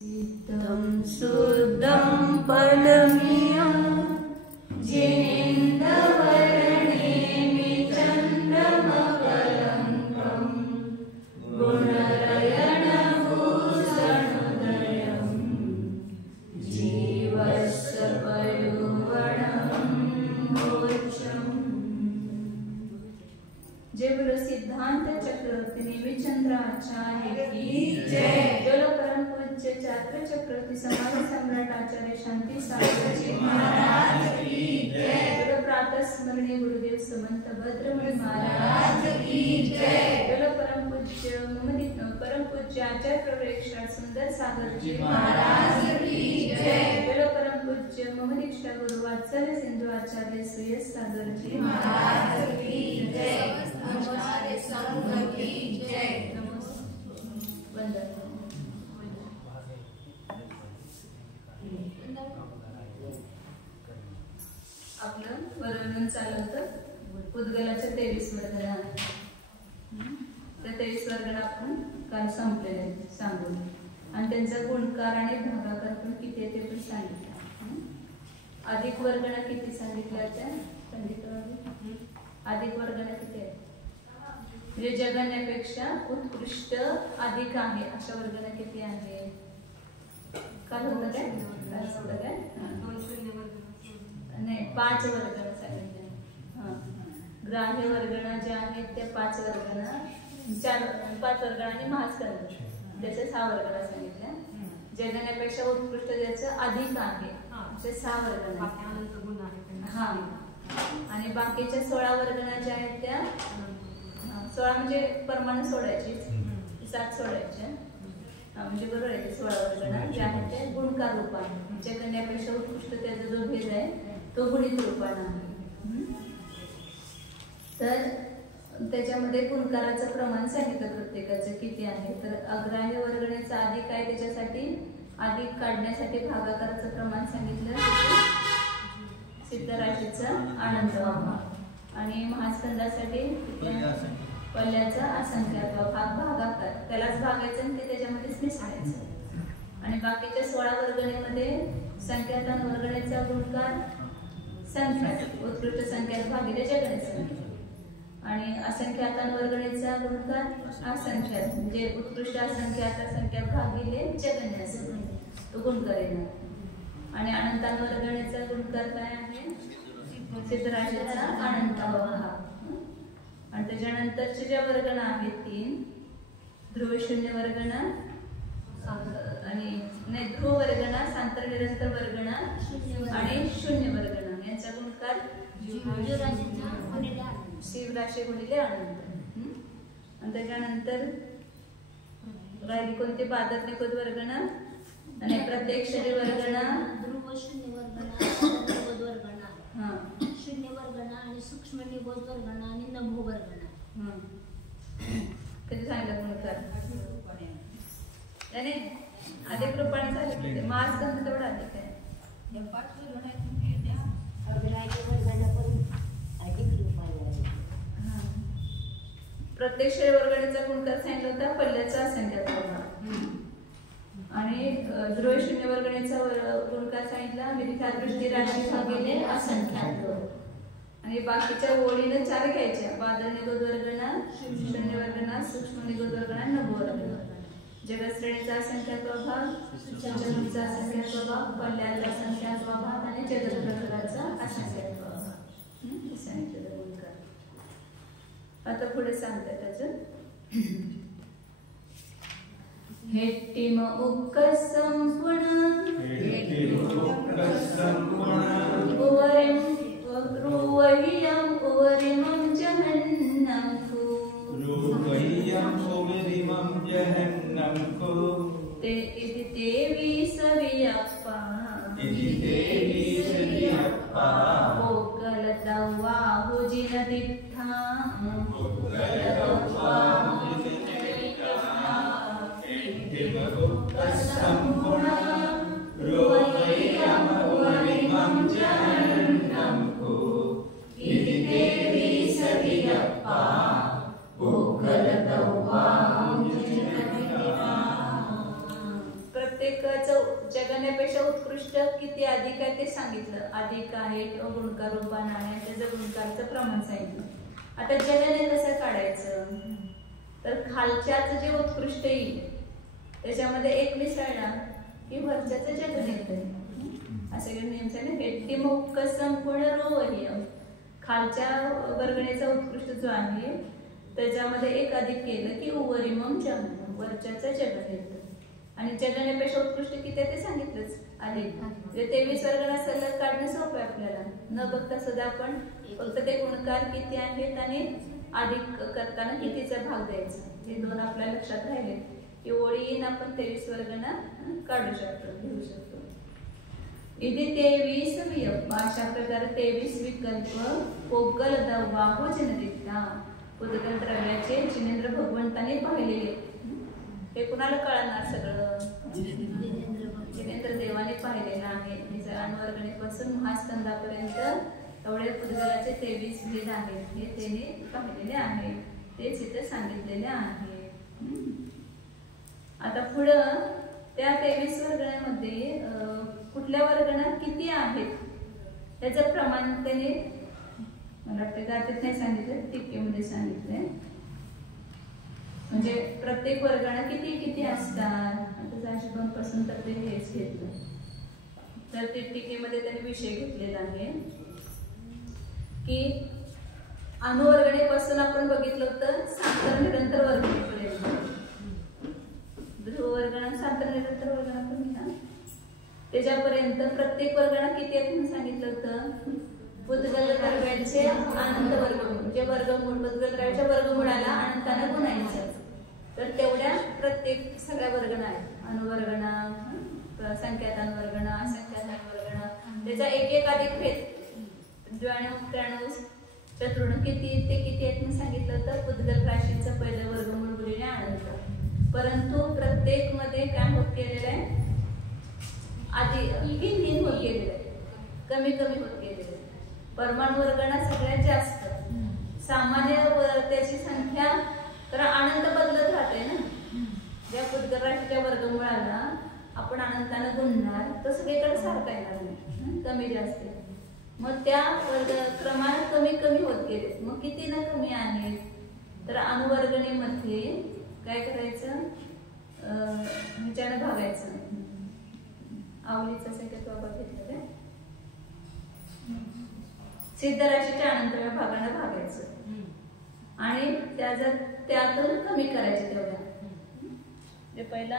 सिद्धं शुद्धं परमियं जिनेन्द्रवर्णेमिचन्द्रमकलङ्कं गुणरयणभूषणोदयं जीवस्य पयोवनं मोक्षम्। जय बोलो सिद्धांत चक्रवर्ती नेमिचंद्र आचार्य की जय। बोलो परम पूज्य छात्र चक्रवर्ती समाज सम्राट आचार्य शांती सागर जी महाराज की जय। बोलो प्रातः स्मरणीय गुरुदेव समंत भद्रमणि महाराज की जय। बोलो परम पूज्य आचार्य प्रवेशराज सुंदर सागर जी महाराज की जय। बोलो परम पूज्य दीक्षा गुरु वात्सल्य सिंधु आचार्य सुयस सागर जी महाराज की जय। नमस्ते संघ की जय। आपलं वर्णन चालू होतं उद्गलाच्या 23 वर्गणा। त्या 23 वर्गणा आपण काल संपलेले सांगून आणि त्यांचा गुणकार आणि भागाकार पण किती आहे ते पण सांगितलं। अधिक वर्गणा किती सांगितल्या त्या सांगितलं अधिक वर्गणा किती आहे म्हणजे जगण्यापेक्षा उत्कृष्ट अधिक आहे अशा वर्गणा किती आहे काल होतं काय नाही 5 वर्गणा सांगितल्या। ग्राह्य वर्गणा ज्या आहेत त्या 5 वर्गणा 5 वर्गणा आणि महास्कंद त्याचे 6 वर्गणा सांगितल्या। जगण्यापेक्षा उत्कृष्ट ज्याचं अधिक आहे ते 6 वर्गणा हा आणि बाकीच्या 16 वर्गणा ज्या आहेत त्या 16 म्हणजे परमाणु सोडायची 7 सोडायच्या म्हणजे बरोबर आहे। 16 वर्गणा ज्या आहेत त्या गुणकार रूपाने जगण्यापेक्षा उत्कृष्ट त्याचा जो भेद आहे तो गुणित रूपाने आहे। तर त्याच्यामध्ये गुणकाराचं प्रमाण सांगितलं प्रत्येकाचं किती आहे। तर अग्राह्य वर्गणेचा अधिक आहे त्याच्यासाठी अधिक काढण्यासाठी भागाकाराचं प्रमाण सांगितलं सिद्धराशीचा आनंद आणि महास्कंदासाठी पल्ल्याचा असंख्यात्व भागाकार त्यालाच भागायचं आणि ते त्याच्यामध्येच मिसळायचं। आणि बाकीच्या 16 वर्गणीमध्ये संख्यातान वर्गणेचा गुणकार संख्या उत्कृष्ट संख्यात भागिले जगण्यात संख्या आणि असंख्यातान वर्गणेचा गुणकार असंख्यात म्हणजे उत्कृष्ट असंख्यात संख्या भागिले जगण्यात संख्या तो गुणकार येणार। आणि अनंतान वर्गणेचा गुणकार काय आहे सिद्धराशीचा अनंताव भाग। आणि त्याच्यानंतरचे ज्या वर्गणा आहेत 3 ध्रुव शून्य वर्गणा आणि नाही ध्रुव वर्गणा सांतर निरंतर वर्गणा आणि शून्य वर्गणा यांचा गुणकार शिवराशी गुणिले अनंत। आणि त्याच्यानंतर राहिली कोणते बाधक निकोद वर्गणा आणि प्रत्यक्ष वर्गणा ध्रुव शून्य वर्गणा वर्गणा शून्य वर्गणा आणि सूक्ष्म निबोध वर्गणा आणि नभो वर्गणा कधी सांगितलं गुणकार याने अधिक रूपाने सांगितले मास गंध तेवढा अधिक आहे। या 5 वर्गणा अग्राह्य वर्गणा पण अधिक रूपाने प्रत्यक्ष वर्गणेचा गुणकार सांगितला होता पल्ल्याचा असंख्यात्व भाग आणि ध्रुव शून्य वर्गणेचा गुणकार सांगितला मिथिला दृष्टी राशी भागिले असंख्यात्व आणि बाकीच्या ओळीनं 4 घ्यायच्या बादल निगोद वर्गणा शून्य वर्गणा सूक्ष्म निगोद वर्गणा नभो वर्गणा जगश्रेणीचा असंख्यात्व भाग चंद्राचा असंख्यात्व भाग पल्ल्याचा असंख्यात्व भाग आणि जगत प्रकाराचा असंख्यात्व भाग सांगितलेलं गुणकार। आता पुढे सांगते त्याचं हेट्टिम उक्क संपूर्ण उवरिम रुवहियम उवरिमं जहन्नम को ते इति देवी सवियप्पा ओकलतवा हुजिन दित्था संपूर्ण रुवहियम उवरिमं प्रत्येकाचं जगण्यापेक्षा उत्कृष्ट किती अधिक आहे ते सांगितलं. अधिक आहे किंवा गुणकार रूपान आहे, त्याचं गुणकारचं प्रमाण सांगितलं. आता जगणे कसं काढायचं, तर खालच्याचं जे उत्कृष्ट येईल त्याच्यामध्ये एक मिसळला की वरच्याचं जगण येतं. असं काही नियम सांगितलं. व्यक्तिमुख संपूर्ण रोवही, खालच्या वर्गणीचा उत्कृष्ट जो आहे त्याच्यामध्ये एक अधिक केलं की उवरिमम जगण, वरच्याचं जगण येतं. आणि जगण्यापेक्षा उत्कृष्ट किती आहे ते सांगितलंच अधिक. म्हणजे 23 वर्गणा सलग काढणं सोपं आहे आपल्याला, न बघता सुद्धा आपण फक्त ते गुणकार किती आहेत आणि अधिक करताना कितीचा भाग द्यायचा, हे दोन आपल्या लक्षात राहिले की ओळीन आपण 23 वर्गणा काढू शकतो, लिहू शकतो. इथे 23 वियप, अशा प्रकारे 23 विकल्प पोगल वाहो जनरिता उदगल द्रव्याचे जिनेंद्र भगवंताने पाहिलेले. हे कुणाला कळणार सगळं? जिनेंद्र देवाने पाहिलेलं आहे. अनुवर्गणीपासून महास्कंदापर्यंत एवढे उदगलाचे 23 भेद आहेत, हे त्याने पाहिलेले आहे, तेच इथे सांगितलेले आहे. आता पुढं त्या 23 वर्गणामध्ये कुठल्या वर्गणात किती आहेत त्याचं प्रमाण त्याने, मला वाटतं गाठीत नाही सांगितलं, टीकेमध्ये सांगितलंय. म्हणजे प्रत्येक वर्गाला किती किती असतात, आता 2 पासून तर ते हेच घेतलं. तर ते टीकेमध्ये त्यांनी विषय घेतलेला आहे की अनुवर्गणीपासून आपण बघितलं होतं सांतर निरंतर वर्गणीपर्यंत. ध्रुव वर्गणा, सांतर निरंतर वर्गणा पण घ्या, त्याच्यापर्यंत प्रत्येक वर्गणा किती आहेत म्हणून सांगितलं होतं. उदगल द्रव्याचे अनंत वर्गमूळ, म्हणजे वर्गमूळ उदगल द्रव्याच्या वर्गमूळाला अनंतानं गुणायचं. तर तेवढ्या प्रत्येक सगळ्या वर्गणा आहेत. अनुवर्गणा, संख्यातांवर्गणा, असंख्यातांवर्गणा, त्याचा एक एक अधिक भेद, द्व्याणू, त्र्याणू, चतुर्णू किती ते किती आहेत म्हणून सांगितलं होतं. उदगल राशीचं पहिलं वर्गमूळ गुणिले अनंत. परंतु प्रत्येक मध्ये काय होत गेलेलं आहे, आधी हीन होत गेलेलं आहे, कमी कमी होत गेलेलं आहे. परमाणु वर्गणा सगळ्यात जास्त, सामान्य त्याची संख्या तर अनंत बदलत राहते ना. ज्या उदगल राशीच्या वर्गमूळाला आपण अनंतानं गुणणार तर सगळीकडे सारखं येणार नाही, कमी जास्त. मग त्या वर्ग क्रमाने कमी कमी होत गेले. मग किती ना कमी आहेत, तर अनुवर्गणीमध्ये काय करायचं, ह्याच्यानं भागायचं. आवलीचा संख्या घेतलं काय, सिद्ध राशीच्या अनंतव्या भागाने भागायचं आणि त्यातून कमी करायचे तेवढ्या. ते पहिला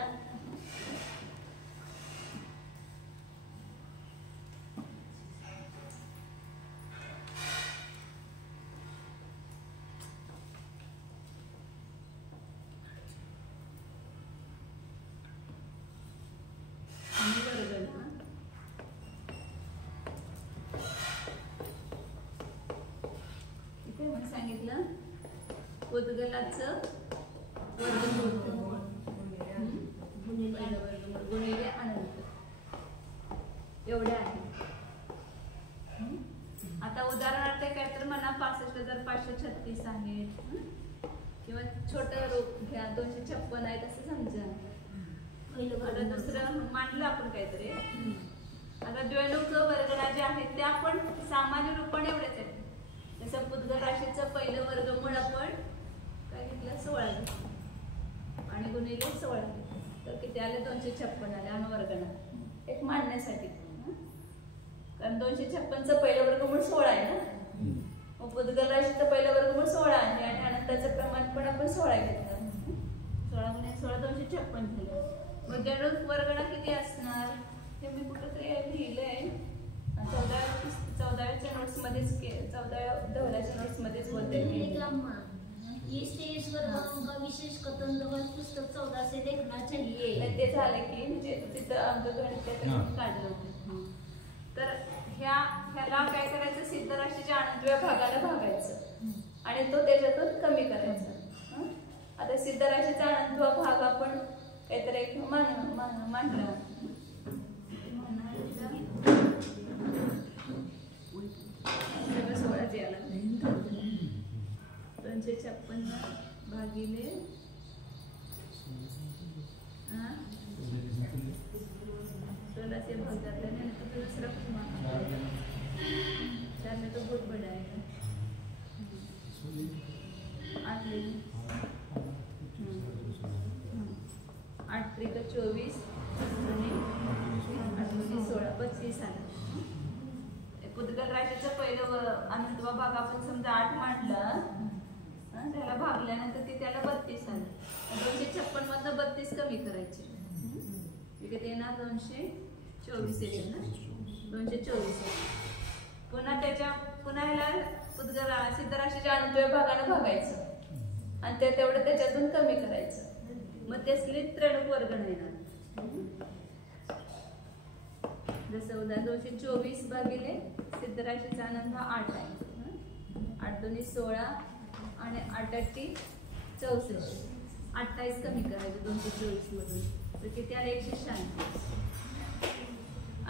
सांगितलं उदगलाचं वर्गमूळ गुणिले अनंत एवढे आहे. आता उदाहरणार्थ काय तर म्हणा 65,536 आहेत किंवा छोटं रूप घ्या 256 आहेत असं समजा. आता दुसरं मांडलं आपण काहीतरी. आता द्व्याणूक वर्गणा जे आहेत ते आपण सामान्य रूपाने एवढेच आहेत. जसं उदगल राशीचं पहिलं वर्गमूळ आपण काय घेतलं 16 आणि गुणिले 16 तर किती आले 256 आले अनुवर्गणा. एक मांडण्यासाठी, कारण 256चं पहिलं वर्गमूळ 16 आहे ना. मग उदगल राशीचं पहिलं वर्गमूळ 16 आहे आणि अनंताचं प्रमाण पण आपण 16 घेतलं. 16 गुणिले 16 256 झालं. मग द्व्याणूक वर्गणा किती असणार हे मी कुठंतरी लिहिलंय. 14व्या नोट्स मध्येच 14व्या धवल्याच्या नोट्स मध्येच होते. विशेष कथन पुस्तक 14 से देखना चाहिए. ते झालं की म्हणजे तिथं अंकगणित काढलं होतं. तर ह्याला काय करायचं, सिद्ध राशीच्या अनंतव्या भागाला भागायचं आणि तो त्याच्यातून कमी करायचा. आता सिद्ध राशीचा अनंतवा भाग आपण काहीतरी एक मांडलं. 256 भागिले से भाग जाता है ना, तो दूसरा 4 में तो बहुत बड़ा है। 8 ले 8 3 का 24 आणि 8 2 16 32 आलं। पुद्गल राशीचं पहिलं अनंतवा भाग आपण समजा 8 मांडला, त्याला भागल्यानंतर ते त्याला 32 आलं। 256 मधनं 32 कमी करायचे, विकत येणार 224 येईल ना, 224 पुन्हा ह्याला पुद्गल सिद्ध राशीच्या अनंतव्या भागाने भागायचं आणि तेवढं त्याच्यातून कमी करायचं, मग त्यासली त्रणक वर्गण येणार। जसं उदाहरण 224 भागिले सिद्ध राशीचा आनंद हा 8 आहे, 8 2 16 आणि 8 8 64, 28 कमी करायचं 224 मधून, तर किती आले 196।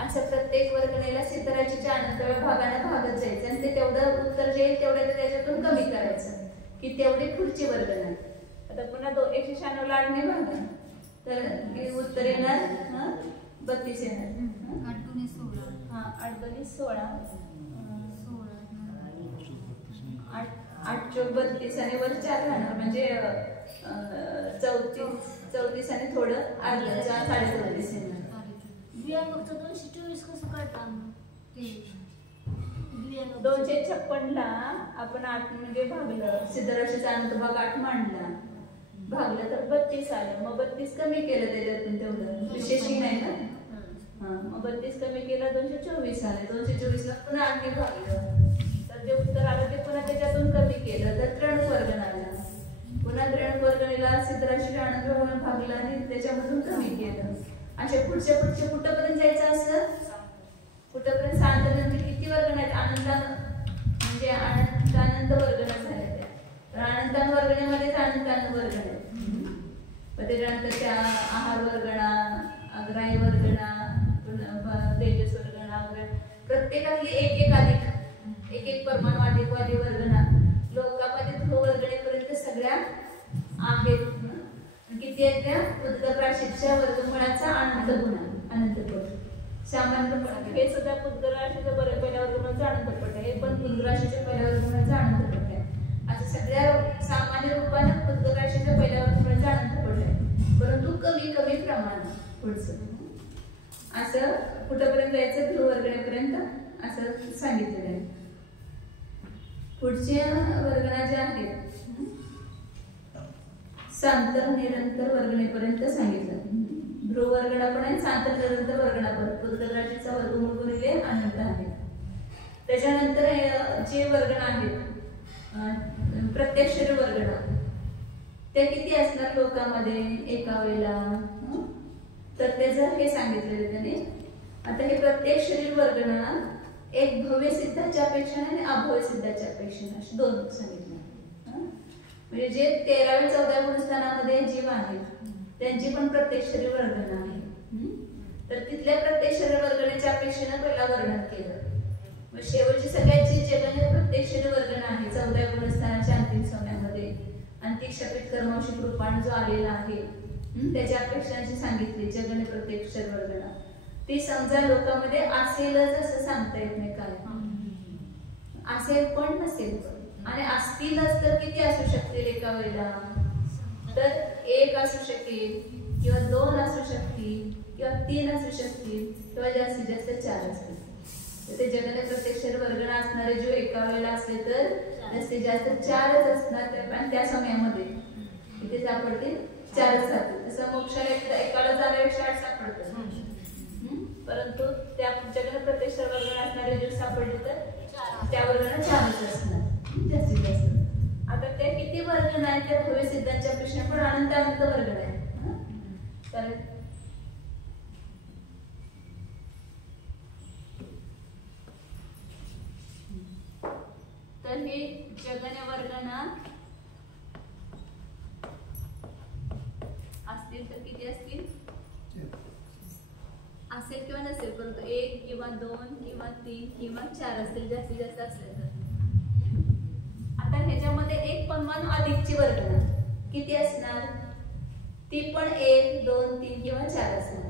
असं प्रत्येक वर्गणीला सिद्ध राशीच्या अनंतव्या भागाने भागत जायचं आणि ते तेवढं उत्तर जे येईल तेवढं त्याच्यातून कमी करायचं की तेवढी पुढची वर्गण आहे। आता पुन्हा 196 ला 8 ने भागा तर उत्तर येणार 32 येणार। 8 2 16 8 2 16 8 चौक 32 आणि वर 4 राहणार म्हणजे 34 आणि थोडं अर्ध 34 येणार। द्विअंगकचं 224 कसं काढता? 256 ला आपण 8 म्हणजे भागलं, सिद्ध राशीचा अनंत भाग 8 मांडला, भागलं तर 32 आलं, मग 32 कमी केलं त्याच्यातून, तेवढं विशेषही नाही ना, मग 32 कमी केलं 224 आले, 224 ला पुन्हा 8 ने भागलं तर जे उत्तर आलं ते पुन्हा त्याच्यातून कमी केलं तर त्रणक वर्गण आला, पुन्हा त्रणक वर्गणीला सिद्ध राशीच्या अनंत भागाने भागलं आणि त्याच्यामधून कमी केलं। असे पुढचे कुठपर्यंत जायचं असं, कुठपर्यंत सांगतात किती वर्गण आहेत म्हणजे अनंत वर्गण झाल्या त्या, तर अनंतान वर्गणीमध्येच अनंतान वर्गण आहेत, त्याच्यानंतर त्या आहार वर्गणा, अग्राही वर्गणा, तेजस वर्गणा, प्रत्येकातली एक अधिक परमाणु अधिकवादी वर्गणा लोकांमध्ये ध्रुव वर्गणीपर्यंत सगळ्या आहेत। किती आहेत त्या? पुद्गल राशीच्या वर्गमुळाचा अनंत पट, सामान्य हे सुद्धा पुद्गल राशीच्या पहिल्या वर्गमुळाचा अनंत पट आहे, हे पण पुद्गल राशीच्या पहिल्या वर्गमुळाचा अनंत पट आहे। असं सगळ्या सामान्य रूपाने पुद्गल राशीच्या पहिल्या वर्गमुळाचा अनंत पट आहे, परंतु कमी प्रमाणात पुढचं असं कुठपर्यंत जायचं ध्रुव वर्गणीपर्यंत असं सांगितलेलं आहे। पुढच्या वर्गणा ज्या आहेत सांतर निरंतर वर्गणीपर्यंत सांगितलं, ध्रुव वर्गणा पण आहे, सांतर निरंतर वर्गणा पण, पुद्गल राशीचा वर्गमूळ गुणिले अनंत आहे। त्याच्यानंतर जे वर्गणा आहेत प्रत्यक्ष वर्गणा ते किती असणार लोकांमध्ये एका वेळेला, तर त्याचं हे सांगितलेलं त्याने। आता हे प्रत्येक शरीर वर्गणा एक भव्य सिद्धाच्या अपेक्षेने आणि अभव्य सिद्धाच्या अपेक्षेने अशी दोन सांगितले, म्हणजे जे 13व्या 14व्या गुणस्थानामध्ये जीव आहेत त्यांची पण प्रत्येक शरीर वर्गणा आहे, तर तिथल्या प्रत्येक शरीर वर्गणेच्या अपेक्षेने पहिला वर्णन केलं। मग शेवटची सगळ्यांची जगणे प्रत्येक शरीर वर्गणा आहे 14व्या गुणस्थानाच्या अंतिम समयामध्ये अंतिक शपित कर्मवशी रूपाने जो आलेला आहे त्याच्या अपेक्षांची सांगितली जगणे प्रत्येक शरीर वर्गणा। ती समजा लोकांमध्ये असेलच असं सांगता येत नाही, काय असेल पण नसेल पण, आणि असतीलच तर किती असू शकतील एका वेळेला, तर 1 असू शकेल किंवा 2 असू शकतील किंवा 3 असू शकतील किंवा जास्तीत जास्त 4 असतील। तर ते जगणे प्रत्यक्ष वर्गणा असणारे जो एका वेळेला असेल तर जास्तीत जास्त 4च असणार, आणि त्या समयामध्ये इथे सापडतील 4च राहतील। तसं मोक्षाला एकाला झाला 108 सापडतं, परंतु त्या जगणे प्रत्यक्ष वर्गणा असणारे जे सापडले तर त्या वर्गणा 4च असणार जास्तीत जास्त। आता त्या किती वर्गण आहेत त्या भव्य सिद्धांच्या पेक्षा पण अनंत वर्गण आहे। तर हे जगणे वर्गणा असतील तर किती असतील, असेल किंवा नसेल, परंतु 1 किंवा 2 किंवा 3 किंवा 4 असतील जास्तीत जास्त असले तर। आता ह्याच्यामध्ये एक परमाणु अधिकची वर्गणा किती असणार, ती पण 1 2 3 किंवा 4 असणार।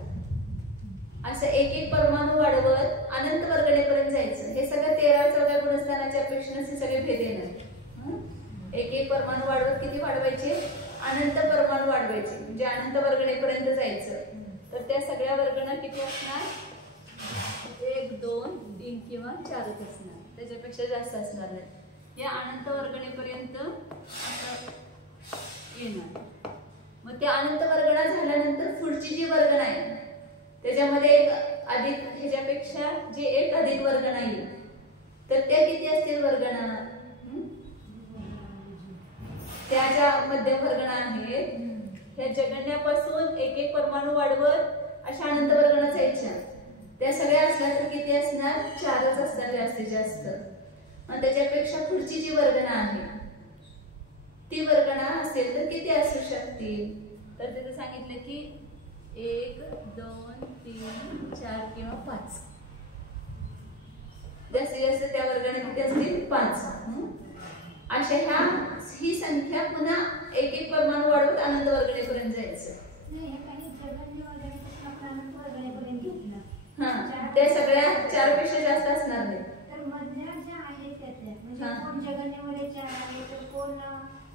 असं एक एक परमाणू वाढवत अनंत वर्गणेपर्यंत जायचं. हे सगळं 13-14 गुणस्थानाच्या अपेक्षेने हे सगळे भेद येणार. एक एक परमाणू वाढवत किती वाढवायचे? अनंत परमाणू वाढवायचे, म्हणजे अनंत वर्गणेपर्यंत जायचं. तर त्या सगळ्या वर्गणा किती असणार? 1, 2, 3 किंवा 4च असणार, त्याच्यापेक्षा जास्त असणार नाही. या अनंत वर्गणेपर्यंत असं येणार. मग त्या अनंत वर्गणा झाल्यानंतर पुढची जी वर्गणा आहे त्याच्यामध्ये एक अधिक, ह्याच्यापेक्षा जे एक अधिक वर्गणा येईल, तर त्या किती असतील वर्गणा? त्या ज्या मध्यम वर्गणा आहेत ह्या जगण्यापासून एक एक परमाणू वाढवत अशा अनंत वर्गणा जायच्या. त्या सगळ्या असल्या तर किती असणार? 4च असणार जास्तीत जास्त. आणि त्याच्यापेक्षा पुढची जी वर्गणा आहे ती वर्गणा असेल तर किती असू शकतील? तर तिथे सांगितलं की 1, 2, 3, 4 किंवा 5. जास्तीत जास्त त्या वर्गाने किती असतील? 5. अशा ही संख्या पुन्हा एक एक परमाणू वाढवत अनंत वर्गणेपर्यंत जायचं. ते सगळ्या 4 पेक्षा जास्त असणार नाही. तर मधल्या ज्या आहेत त्यातल्या म्हणजे कोण जगण्यामध्ये 4 आहे तर कोण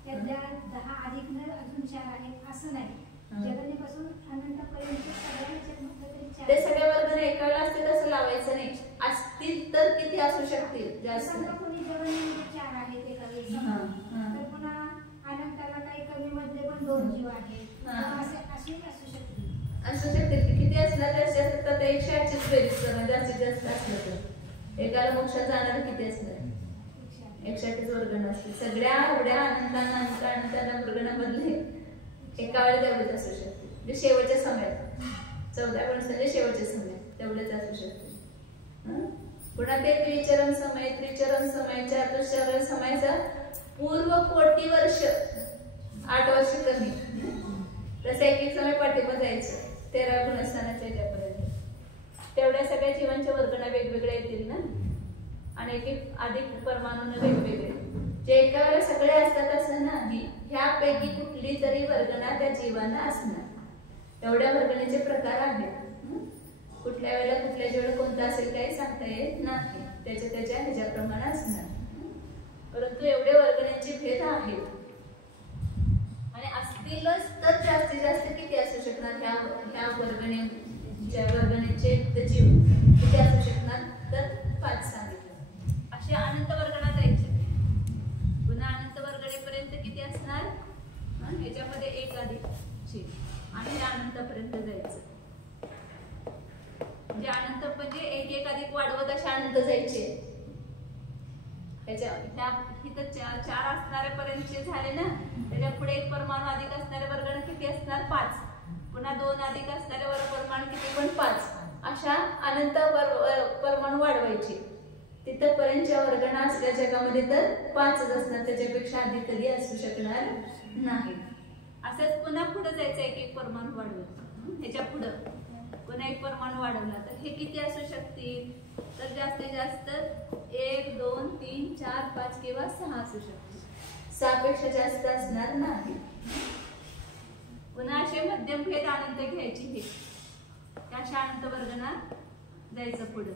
त्यातल्या 10 अधिक अजून 4 आहेत असं नाही. जगण्यापासून अनंतपर्यंत सगळ्या ते सगळ्या वर्गणे एकाला असतील असं लावायचं नाही. असतील तर किती असू शकतील? जास्त. कोणी जगण्यामध्ये 4 आहेत एका वेळी तर पुन्हा अनंताला काही कमी मधले पण 2 जीव आहेत असे असू शकतील. असू शकते की किती असणार? जास्तीत जास्त 108ची बेरीज करा. जास्तीत जास्त असलं तर एकाला मोक्षात जाणार किती असणार? 108च वर्गण असतील. सगळ्या एवढ्या अनंतांना वर्गणामधले एका वेळेला तेवढेच असू शकते. म्हणजे शेवटच्या समयात 14 वर्षांच्या शेवटच्या समयात तेवढेच असू शकते. पुन्हा ते द्विचरण समय, त्रिचरण समय, चतुश्चरण समयाचा पूर्व कोटी वर्ष 8 वर्ष कमी. तसं एक एक समय पाठीमागे जायचं 13 गुणस्थानाच्या याच्यापर्यंत. तेवढ्या सगळ्या जीवांच्या वर्गणा वेगवेगळ्या येतील ना, आणि एक एक अधिक परमाणून वेगवेगळे. जे एका वेळेला सगळे असतात असं नाही. ह्यापैकी कुठली तरी वर्गणा त्या जीवांना असणार. एवढ्या वर्गणेचे प्रकार आहेत. कुठल्या वेळेला कुठल्या वेळेला कोणता असेल काही सांगता येत नाही. त्याच्या ह्याच्याप्रमाणे असणार. परंतु एवढे वर्गणेचे भेद आहेत आणि असतीलच तर जास्तीत जास्त किती असू शकणार? ह्या वर्गणेचे जीव किती असू शकणार? तर 5 सांगितलं. असे अनंत वर्गणा जायचे. पुन्हा अनंत वर्गणेपर्यंत किती असणार? ह्याच्यामध्ये एक अधिक जीव आणि अनंतपर्यंत जायचं. म्हणजे अनंत म्हणजे एक एक अधिक वाढवत अशा अनंत जायचे. इथं 4 असणाऱ्यापर्यंतचे झाले ना, त्याच्या पुढे एक परमाणू अधिक असणारे वर्गण किती असणार? 5. पुन्हा 2 अधिक असणारे परमाणू किती? पण 5. अशा अनंत परमाणू वाढवायचे. तिथपर्यंतच्या वर्गणा असल्या जगामध्ये तर 5च असणार, त्याच्यापेक्षा अधिक कधी असू शकणार नाही. असंच पुन्हा पुढे जायचं एक एक परमाणू वाढवत. ह्याच्या पुढं पुन्हा एक परमाणू वाढवला तर हे किती असू शकतील? तर जास्तीत जास्त 1, 2, 3, 4, 5 किंवा 6 असू शकतील. 6 पेक्षा जास्त असणार नाही. पुन्हा असे मध्यम भेद अनंत घ्यायची. हे अशा अनंत वर्गणा जायचं पुढे.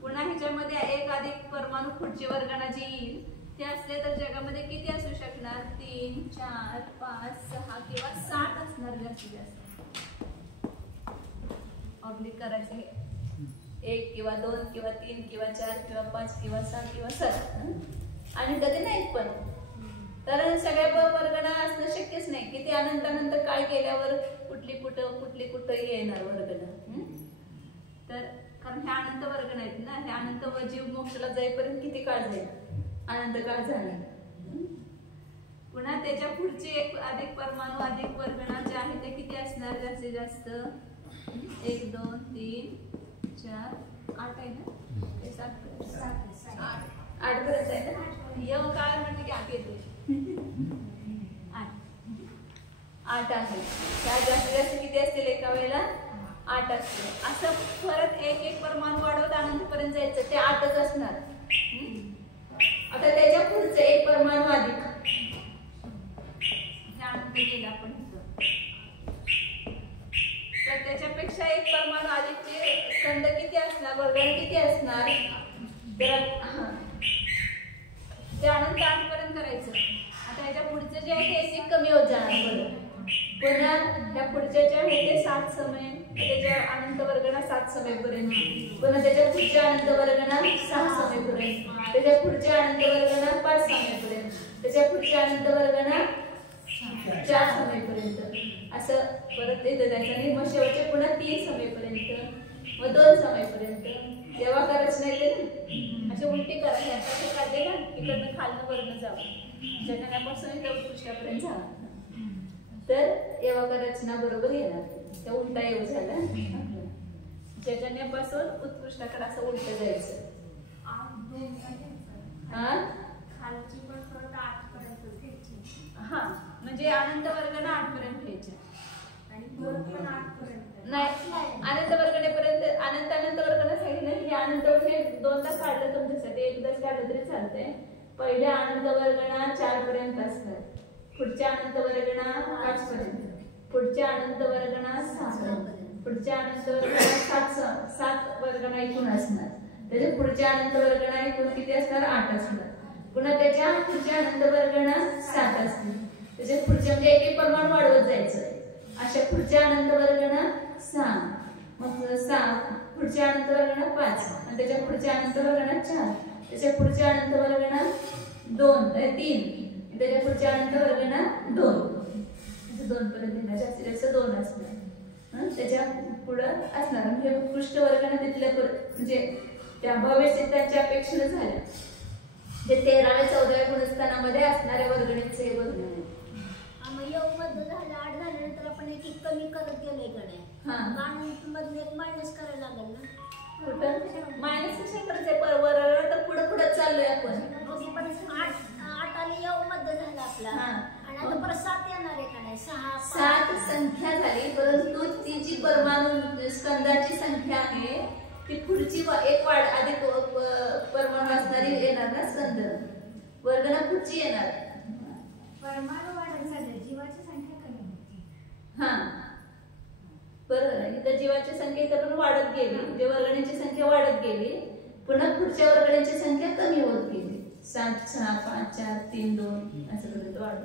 पुन्हा ह्याच्यामध्ये एक अधिक परमाणू पुढची वर्गणा जी येईल ते असले तर जगामध्ये किती असू शकणार? 3, 4, 5, 6 किंवा 7 असणार जास्तीत जास्त. ऑब्लिक करायचे 1 किंवा 2 किंवा 3 किंवा 4 किंवा 5 किंवा 6 किंवा 7 आणि कधी नाहीत पण. तर सगळ्या वर्गणा असणं शक्यच नाही की ते अनंत काळ गेल्यावर कुठली कुठं येणार वर्गणा. तर कारण ह्या अनंत वर्गणा आहेत ना, ह्या अनंत जीव मोक्षाला जाईपर्यंत किती काळ जाईल? अनंत काळ झाला. पुन्हा त्याच्या पुढचे एक अधिक परमाणू अधिक वर्गणा जे आहे ते किती असणार जास्तीत जास्त? 1, 2, 3, 4, 8 आहे ना? 8 पर्यंत आहे ना? येऊ काळ म्हणजे की 8 येते. 8 आहे. त्या जास्तीत जास्त किती असतील एका वेळेला? 8 असतील. असं परत एक एक परमाणू वाढवत अनंतपर्यंत जायचं, ते 8च असणार. आता त्याच्या पुढचं एक परमाणू अधिक अनंत गेला आपण तर त्याच्यापेक्षा एक परमाणू स्कंद किती असणार, वर्गण किती असणार, तर ते अनंत आठपर्यंत करायचं. आता याच्या पुढचं जे आहे ते एक कमी होत जाणार. पुन्हा त्या पुढच्या ज्या आहे ते 7 समय, त्याच्या अनंत वर्गणा 7 समयपर्यंत, पुन्हा त्याच्या पुढच्या अनंत वर्गणा 6 समयपर्यंत, त्याच्या पुढच्या अनंत वर्गणा 5 समयपर्यंत, त्याच्या पुढच्या अनंत वर्गणा 4 समयपर्यंत, असं परत येतं जायचं. आणि मग शेवटचे पुन्हा 3 समयपर्यंत, मग 2 समयपर्यंत. तेव्हा करायचं नाही ते असे उलटी करायचे. आता ते काढले ना इकडनं खालनं वरनं जावं, जगण्यापासून इथं उत्कृष्टापर्यंत जावं. तर एवका रचना बरोबर येणार. त्या उलटा येऊ झाला, जगण्यापासून उत्कृष्टाकडे असं उलट जायचं. हा म्हणजे अनंत वर्गणा 8 पर्यंत घ्यायच्या नाही, अनंत वर्गणेपर्यंत. अनंत वर्गणा सांगितलं हे अनंत म्हणजे 2दा काढलं तुमच्यासाठी, एकदाच काढलं तरी चालतंय. पहिले अनंत वर्गणा 4 पर्यंत असतात, पुढच्या अनंत वर्गणा 5 पर्यंत, पुढच्या अनंत वर्गणा 6 पर्यंत, पुढच्या अनंत वर्गणा 7 वर्गणा एकूण असणार. त्याच्या पुढच्या अनंत वर्गणा एकूण किती असणार, 8 असणार. पुन्हा त्याच्या पुढच्या अनंत वर्गणा 7 असतील. त्याच्या पुढच्या म्हणजे एक प्रमाण वाढवत जायचं. अशा पुढच्या अनंत वर्गणा 6, मग 6, पुढच्या अनंत वर्गणा 5, आणि त्याच्या पुढच्या अनंत वर्गणा 4, त्याच्या पुढच्या अनंत वर्गणा 3, त्याच्या पुढच्या अनंत वर्गणा 2, 2 पर्यंत जास्तीत जास्त 2 असणार. त्याच्या पुढं असणार म्हणजे उत्कृष्ट वर्गणा तिथल्या म्हणजे त्या भव्य सिद्धांच्या अपेक्षेने झाल्या. जे 13व्या 14व्या गुणस्थानामध्ये असणाऱ्या वर्गणीचे हे वर्गण आहे. मध्ये झालं 8 झाल्यानंतर आपण एक कमी करत गेलोय का नाही, मधून एक मायनस करायला लागेल ना. कुठं मायनस कशा करायचंय, बरोबर तर पुढे पुढे चाललोय आपण. 8 आली येऊ मध्ये झाला आपला, आणि आता परत 7 येणार आहे का नाही, 7 संख्या झाली. परंतु ती जी परमाणु स्कंदाची संख्या आहे ती पुढची एक वाढ अधिक परमाणु असणारी येणार ना, स्कंद वर्गणा पुढची येणार. परमाणु वाढत झाले, जीवाची संख्या कमी होती. हा बरोबर आहे. इथं जीवाची संख्या इथं पण वाढत गेली, म्हणजे वर्गणीची संख्या वाढत गेली. पुन्हा पुढच्या वर्गणीची संख्या कमी होत गेली. 7, 6, 5, 4, 3, 2 असं करत वाढत.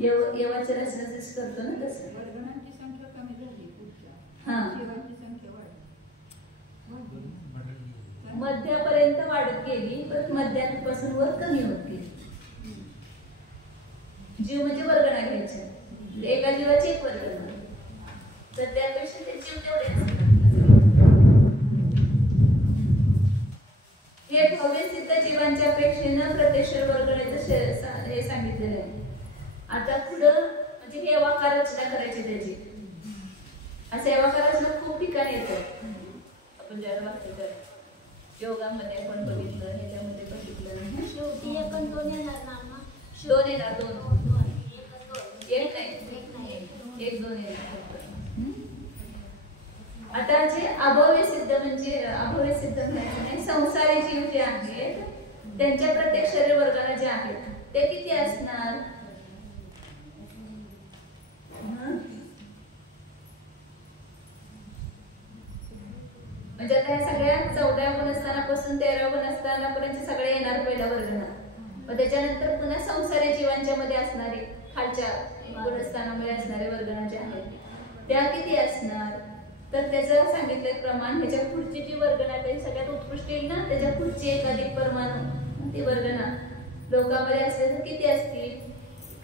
येवाच्या रचना जसं करतो ना तसं वर्गणांची संख्या कमी झाली, हा जीवाची संख्या वाढली, मध्यापर्यंत वाढत गेली, पण मध्यापासून वर कमी होत गेली. जीव म्हणजे वर्गणा घ्यायच्या, एका जीवाची एक वर्गणा, तर त्यापेक्षा ते जीव तेवढे. हे भव्य सिद्ध जीवांच्या अपेक्षेनं प्रत्यक्षर वर्गणेचं हे सांगितलेलं आहे. आता पुढं म्हणजे हे एवाका रचना करायची त्याची. असं एवाका रचना खूप ठिकाणी येतात. आपण ज्याला वाचतो तर योगामध्ये आपण बघितलं, ह्याच्यामध्ये बघितलं. शेवटी 1 आणि 2 येणार ना, 2 येणार, 2 एक नाही, 1 2 येणार. आता जे अभव्य सिद्ध म्हणजे अभव्य सिद्ध म्हणायचं नाही, संसारी जीव जे आहेत त्यांच्या प्रत्येक शरीर वर्गाला जे आहेत ते किती असणार, म्हणजे आता ह्या सगळ्या 14व्या गुणस्थानापासून 13व्या गुणस्थानापर्यंत सगळे येणार पहिल्या वर्गाला. मग त्याच्यानंतर पुन्हा संसारी जीवांच्या मध्ये असणारे खालच्या गुणस्थानामध्ये असणारे वर्गणा जे आहेत त्या किती असणार, तर त्याचं सांगितलं प्रमाण. ह्याच्या पुढची जी वर्गणा आहे सगळ्यात उत्कृष्ट येईल ना, त्याच्या पुढची एक अधिक परमाणु ती वर्गणा लोकांमध्ये असेल तर किती असतील,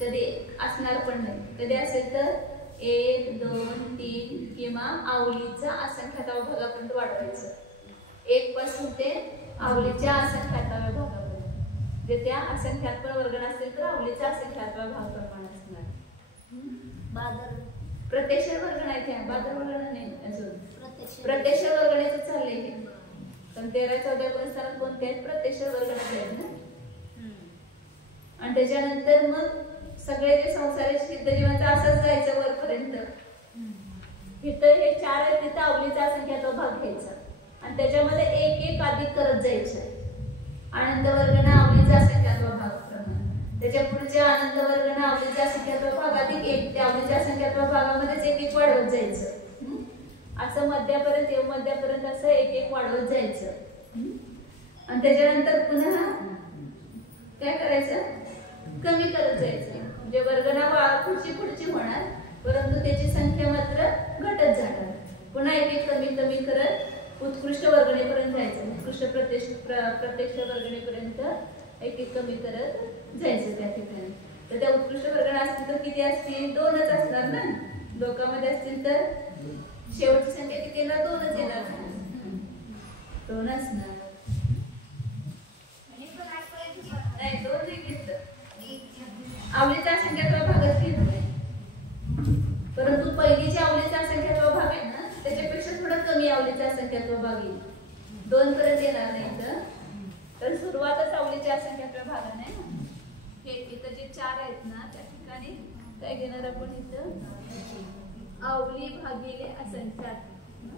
कधी असणार पण नाही. कधी असेल तर 1 2 3 किंवा आवलीचा असंख्याताव्या भागापर्यंत वाढवायचं. 1 पासून ते आवलीच्या असंख्याताव्या भागापर्यंत. जे त्या असंख्यात वर्गणा असेल तर आवलीचा असंख्याताव्या भाग प्रमाण असणार. बादर प्रत्यक्ष वर्गण आहे त्या, बादर वर्गण नाही अजून. प्रत्यक्ष वर्गणाचं चाललंय हे. पण 13 14 गुणस्थानात कोणते आहेत, प्रत्यक्ष वर्गणाचे आहेत ना. आणि त्याच्यानंतर मग सगळे जे संसारी सिद्ध जीवांचं असंच जायचं वरपर्यंत. इथं हे 4 आहेत, तिथं आवलीचा असंख्याचा भाग घ्यायचा आणि त्याच्यामध्ये एक एक अधिक करत जायचं. आनंद वर्गणा आवलीचा असंख्याचा भाग प्रमाण, त्याच्या पुढच्या आनंद वर्गणा आवलीचा असंख्याचा भाग अधिक 1, त्या आवलीच्या असंख्याचा भागामध्येच एक एक वाढवत जायचं. असं मध्यापर्यंत येऊ मध्यापर्यंत असं एक एक वाढवत जायचं. आणि त्याच्यानंतर पुन्हा काय करायचं, कमी करत जायचं. म्हणजे वर्गणा पुढची होणार, परंतु त्याची संख्या मात्र घटत जाणार. पुन्हा एक एक कमी कमी करत उत्कृष्ट वर्गणीपर्यंत जायचं. उत्कृष्ट प्रत्यक्ष वर्गणीपर्यंत एक एक कमी करत जायचं त्या ठिकाणी. तर त्या उत्कृष्ट वर्गणा असतील तर किती असतील, 2च असणार ना. लोकांमध्ये असतील तर शेवटची संख्या किती येणार, 2च येणार ना. 2 असणार नाही, 2 नाही घेतलं. आवलीचा असंख्यात्व भागच घेतलाय. परंतु पहिली जी आवलीचा असंख्यात्व भाग आहे ना, त्याच्यापेक्षा थोडं कमी आवलीचा असंख्यात्व भाग येईल. 2 पर्यंत येणार नाही. तर सुरुवातच आवलीच्या असंख्यात्व भागाने हे इथं जे 4 आहेत ना, त्या ठिकाणी काय घेणार आपण, इथं आवली भागिले असंख्यात्व.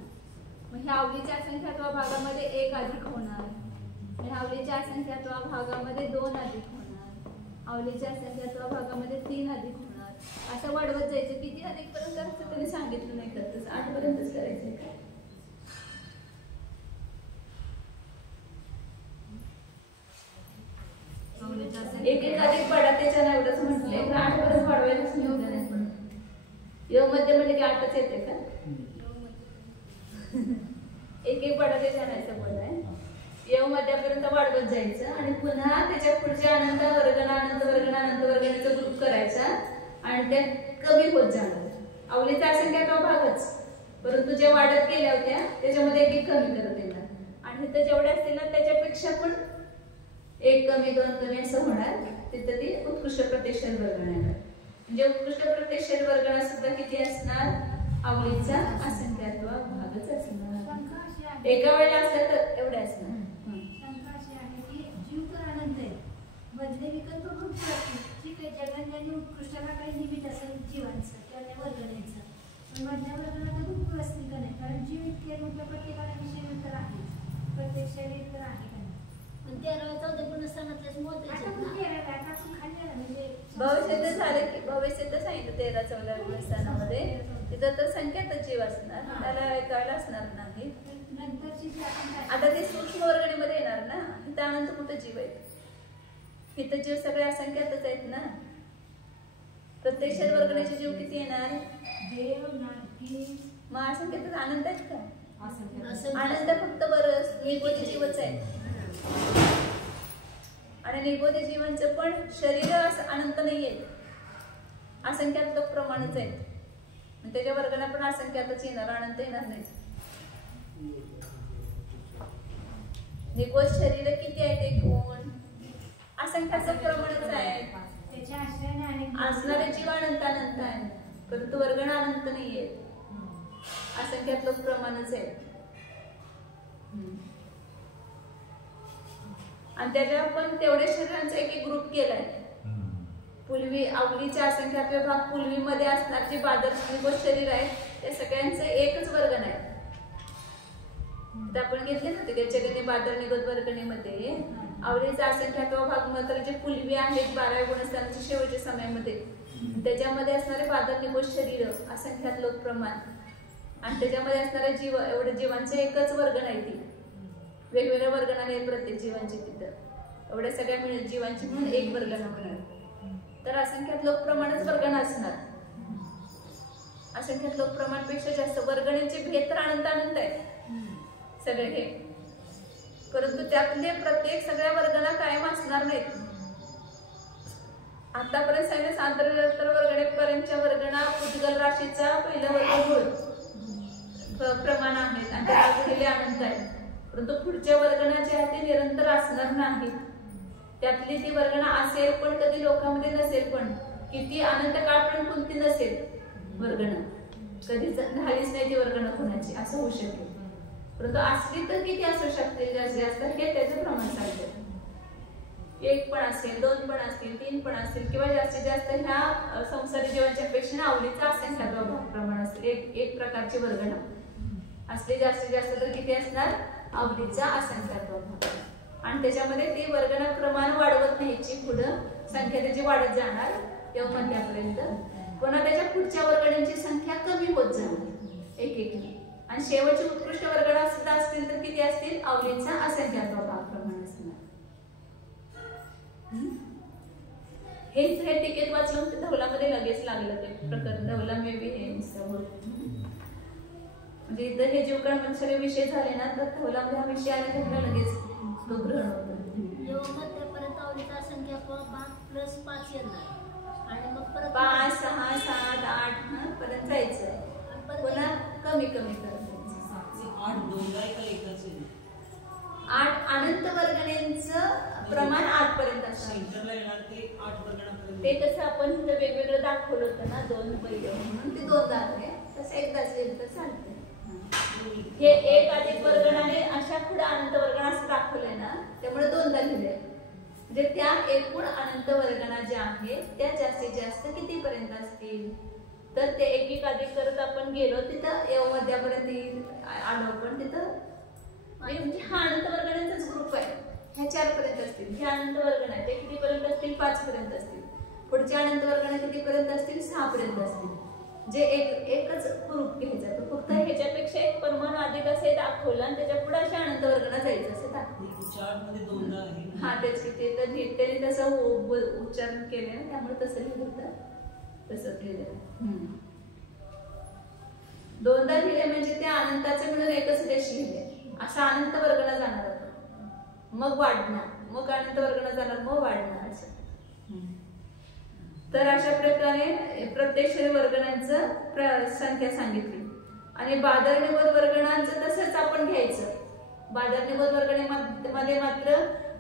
मग ह्या आवलीच्या असंख्यात्व भागामध्ये 1 अधिक होणार. ह्या आवलीच्या असंख्यात्व भागामध्ये 2 अधिक होणार. आवलीच्या असंख्यात्व भागामध्ये 3 अधिक होणार. असं वाढवत जायचं. किती अधिक पर्यंत करायचं त्यांनी सांगितलं नाही, करतच 8 पर्यंतच करायचं. एक एक अधिक वाढा, त्याच्यानं एवढंच म्हटलंय. 8 पर्यंत वाढवायलाच निवडलं नाही. पण य मध्ये म्हणजे की 8च येते का, एक एक वाढा त्याच्यानं बोलाय. य मध्यापर्यंत वाढवत जायचं आणि पुन्हा त्याच्या पुढच्या अनंत वर्गणाचा ग्रुप करायचा आणि ते कमी होत जाणार. आवलीचा असंख्यात्व भागच, परंतु जे वाढत गेल्या होत्या त्याच्यामध्ये एक एक कमी करत येणार. आणि इथं जेवढे असतील ना त्याच्यापेक्षा पण 1 कमी 2 कमी असं होणार. तिथं ती उत्कृष्ट प्रत्यक्ष वर्गणा येणार. म्हणजे उत्कृष्ट प्रत्यक्ष वर्गणा सुद्धा किती असणार, आवलीचा असंख्यात्व भागच असणार. एका वेळेला असलं तर एवढे असणार. मधले विकल्प ग्रुप असतील. ठीक आहे, जगण्याने उत्कृष्टाला काही निमित्त असेल जीवांचं किंवा वर्गण्याचं, पण मधल्या वर्गणाला ग्रुप असतील का नाही. कारण जीव इतके म्हटलं प्रत्येकाला विषय तर आहे, प्रत्येक शरीर तर आहे का नाही. पण 13-14 सणातलेच मोजायचे म्हणजे भविष्य झालं की भविष्य सांगितलं 13-14 स्थानामध्ये तिथं तर संख्यातच जीव असणार, त्याला ऐकायला असणार नाही. आता ते सूक्ष्म वर्गणीमध्ये येणार ना, इथं अनंत मोठं जीव आहे. इथं जीव सगळे असंख्यातच आहेत ना. प्रत्यक्ष वर्गणीचे जीव किती येणार, मग असंख्यातच अनंत आहेत का, अनंत फक्त निगोदी जीवच आहे. आणि निगोदी जीवांचं पण शरीर अनंत नाहीये, असंख्यात लोक प्रमाणच आहेत. त्याच्या वर्गाला पण असंख्यातच येणार, अनंत येणार नाही. निगोद शरीर किती आहेत, एकूण असंख्याचं प्रमाणच आहे. असणारे जीव अनंत आहे, परंतु वर्गण अनंत नाहीये, असंख्यात लोक प्रमाणच आहे. आणि त्याच्या पण तेवढ्या शरीरांचा एक एक ग्रुप केलाय. पूर्वी आवलीच्या असंख्यात्व भाग पूर्वीमध्ये असणार जे बादर शरीर आहे ते सगळ्यांचं एकच वर्गण आहे. आपण घेतले ना ते जगन्य बादर निगोद वर्गणीमध्ये आवलीचा असंख्यात्व भाग मात्र जे पूर्वी आहेत 12व्या गुणस्थानाच्या शेवटच्या समयामध्ये त्याच्यामध्ये असणारे बादर निगोद शरीर असंख्यात लोक प्रमाण आणि त्याच्यामध्ये असणारे जीव एवढे जीवांचे एकच वर्गण आहे. ती वेगवेगळ्या वर्गणाने प्रत्येक जीवांची तिथं एवढ्या सगळ्या मिळून जीवांची म्हणून एक वर्गण होणार. तर असंख्यात लोक प्रमाणच वर्गण असणार. असंख्यात लोक प्रमाणपेक्षा जास्त वर्गणीचे भेद तर अनंत अनंत आहेत सगळे हे, परंतु त्यातले प्रत्येक सगळ्या वर्गणा कायम असणार नाहीत. आतापर्यंत सांगितलं सांतर वर्गणेपर्यंतच्या वर्गणा पुद्गल राशीचा पहिला वर्गमूळ प्रमाण आहेत आणि त्याला अनंत आहेत. परंतु पुढच्या वर्गणा जे आहेत ते निरंतर असणार नाहीत. त्यातली ती वर्गणा असेल पण कधी लोकांमध्ये नसेल, पण किती अनंत काळपर्यंत कोणती नसेल वर्गणा, कधी झालीच नाही ती वर्गणा कोणाची असं होऊ शकेल. परंतु असली तर किती असू शकते जास्त हे त्याचं प्रमाण सांगते. 1 पण असेल, 2 पण असतील, 3 पण असतील किंवा जास्तीत जास्त ह्या संसारी जीवांच्या पेक्षा आवलीचा असंख्यात्व भाग प्रमाण असेल. एक प्रकारची वर्गणा असली जास्तीत जास्त तर किती असणार, आवलीचा असंख्यात्व भाग. आणि त्याच्यामध्ये ती वर्गणा प्रमाण वाढवत न्यायची, पुढं संख्या त्याची वाढत जाणार तेव्हा मध्यापर्यंत. पुन्हा त्याच्या पुढच्या वर्गणांची संख्या कमी होत जाणार एक एक. आणि शेवटचे उत्कृष्ट वर्गणा सुद्धा असतील तर किती असतील? अवलीचा असंख्यात्व भाग प्रमाण असणार. हे टिकेत वाचलं तर धवलामध्ये लगेच लागलं ते प्रकरण. धवला मे बी हे म्हणजे इथं हे जीवकण सगळे विषय झाले ना तर धवलामध्ये हा विषय आला की आपल्याला लगेच तो ग्रहण होतो. मध्यपर्यंत अवलीचा असंख्यात्व भाग प्लस 5 येणार आणि मग परत 5, 6, 7, 8 पर्यंत जायचं. पुन्हा कमी कमी करायचं. 8 दोनदा का एकच आहे? 8 अनंत वर्गण्यांचं प्रमाण 8 पर्यंत असतं. सेंटरला येणार ते 8 वर्गणापर्यंत. ते कसं आपण वेगवेगळं दाखवलं होतं ना 2 पहिले म्हणून ते 2 दाखवले. तसं एकदाच येईल तर चालतंय. हे 1 अधिक वर्गणाने अशा पुढे अनंत वर्गणा असं दाखवलंय ना त्यामुळे 2दा लिहिले. म्हणजे त्या एकूण अनंत वर्गणा ज्या आहेत त्या जास्तीत जास्त किती पर्यंत असतील तर ते 1 अधिक करत आपण गेलो तिथं मध्यापर्यंत आलो पण तिथं म्हणजे हा अनंत वर्गणांचाच ग्रुप आहे. ह्या 4 पर्यंत असतील. हे अनंत वर्गण आहे ते किती पर्यंत असतील? 5 पर्यंत असतील. पुढचे अनंत वर्गण किती पर्यंत असतील? 6 पर्यंत असतील. जे एकच ग्रुप घ्यायचा फक्त ह्याच्यापेक्षा एक परमाणु अधिक असे दाखवलं आणि त्याच्या पुढे अशा अनंत वर्गणा जायचं असं दाखवलं. 4 मध्ये 2दा आहे. हा तेच की ते तर त्याने तसं उच्चारण केले ना त्यामुळे तसं लिहिलं होतं. तसंच लिहिलं. 2दा लिहिले म्हणजे त्या अनंताचे मिळून एकच रेष लिहिले. असा अनंत वर्गणा जाणार मग वाढणार मग अनंत वर्गणा जाणार मग वाढणार असं. तर अशा प्रकारे प्रत्येक वर्गणांचं संख्या सांगितली. आणि बादरनिबोध वर्गणांचं तसंच आपण घ्यायचं. बादरनिबोध वर्गणीमध्ये मात्र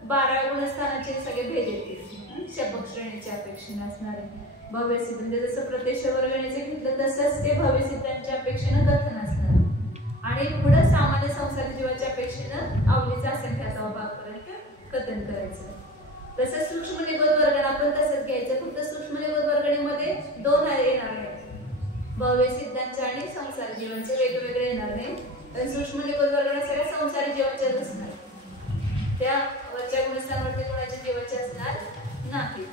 12 गुणस्थानाचे सगळे भेद येतील. शपक श्रेणीच्या अपेक्षेने असणारे भव्यसिद्ध म्हणजे जसं प्रत्यक्ष वर्गणीचे घेतलं तसंच ते भव्यसिद्धांच्या अपेक्षेनं कथन असणार. आणि पुढे सामान्य संसार जीवाच्या अपेक्षेनं अवलीचा असंख्यात्व भाग पर्यंत कथन करायचं. तसंच सूक्ष्म निबोध वर्गणा आपण तसंच घ्यायचं. फक्त सूक्ष्म निबोध वर्गणीमध्ये 2 येणार आहेत. भव्य सिद्धांचे आणि संसार जीवनचे वेगवेगळे येणार नाही. पण सूक्ष्म निबोध वर्गणा सगळ्या संसारी जीवाच्याच असणार. त्या वरच्या गुणस्थानावरती कोणाच्या जीवाचे असणार नाही.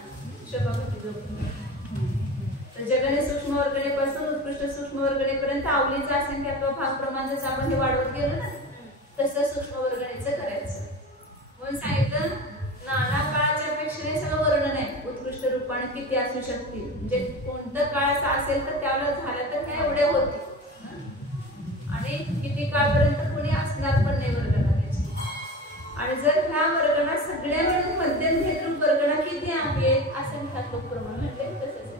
तर जगाने सूक्ष्म वर्गणीपासून उत्कृष्ट सूक्ष्म वर्गणीपर्यंत अवलीचा असंख्यात्व भाग प्रमाण जसं आपण हे वाढवत गेलो ना तसं सूक्ष्म वर्गणीचं करायचं. म्हणून सांगितलं नाना काळाच्या अपेक्षेने सगळं वर्णन आहे. उत्कृष्ट रूपाने किती असू शकतील म्हणजे कोणतं काळ असा असेल तर त्यावेळेला झालं तर काय एवढे होते आणि किती काळपर्यंत कोणी असणार पण नाही वर्गणा त्याची. आणि जर ह्या वर्गणा सगळ्या मिळून मध्यम भेदरूप वर्गणा किती आहेत? असंख्यात लोक प्रमाण म्हणजे तसंच आहे.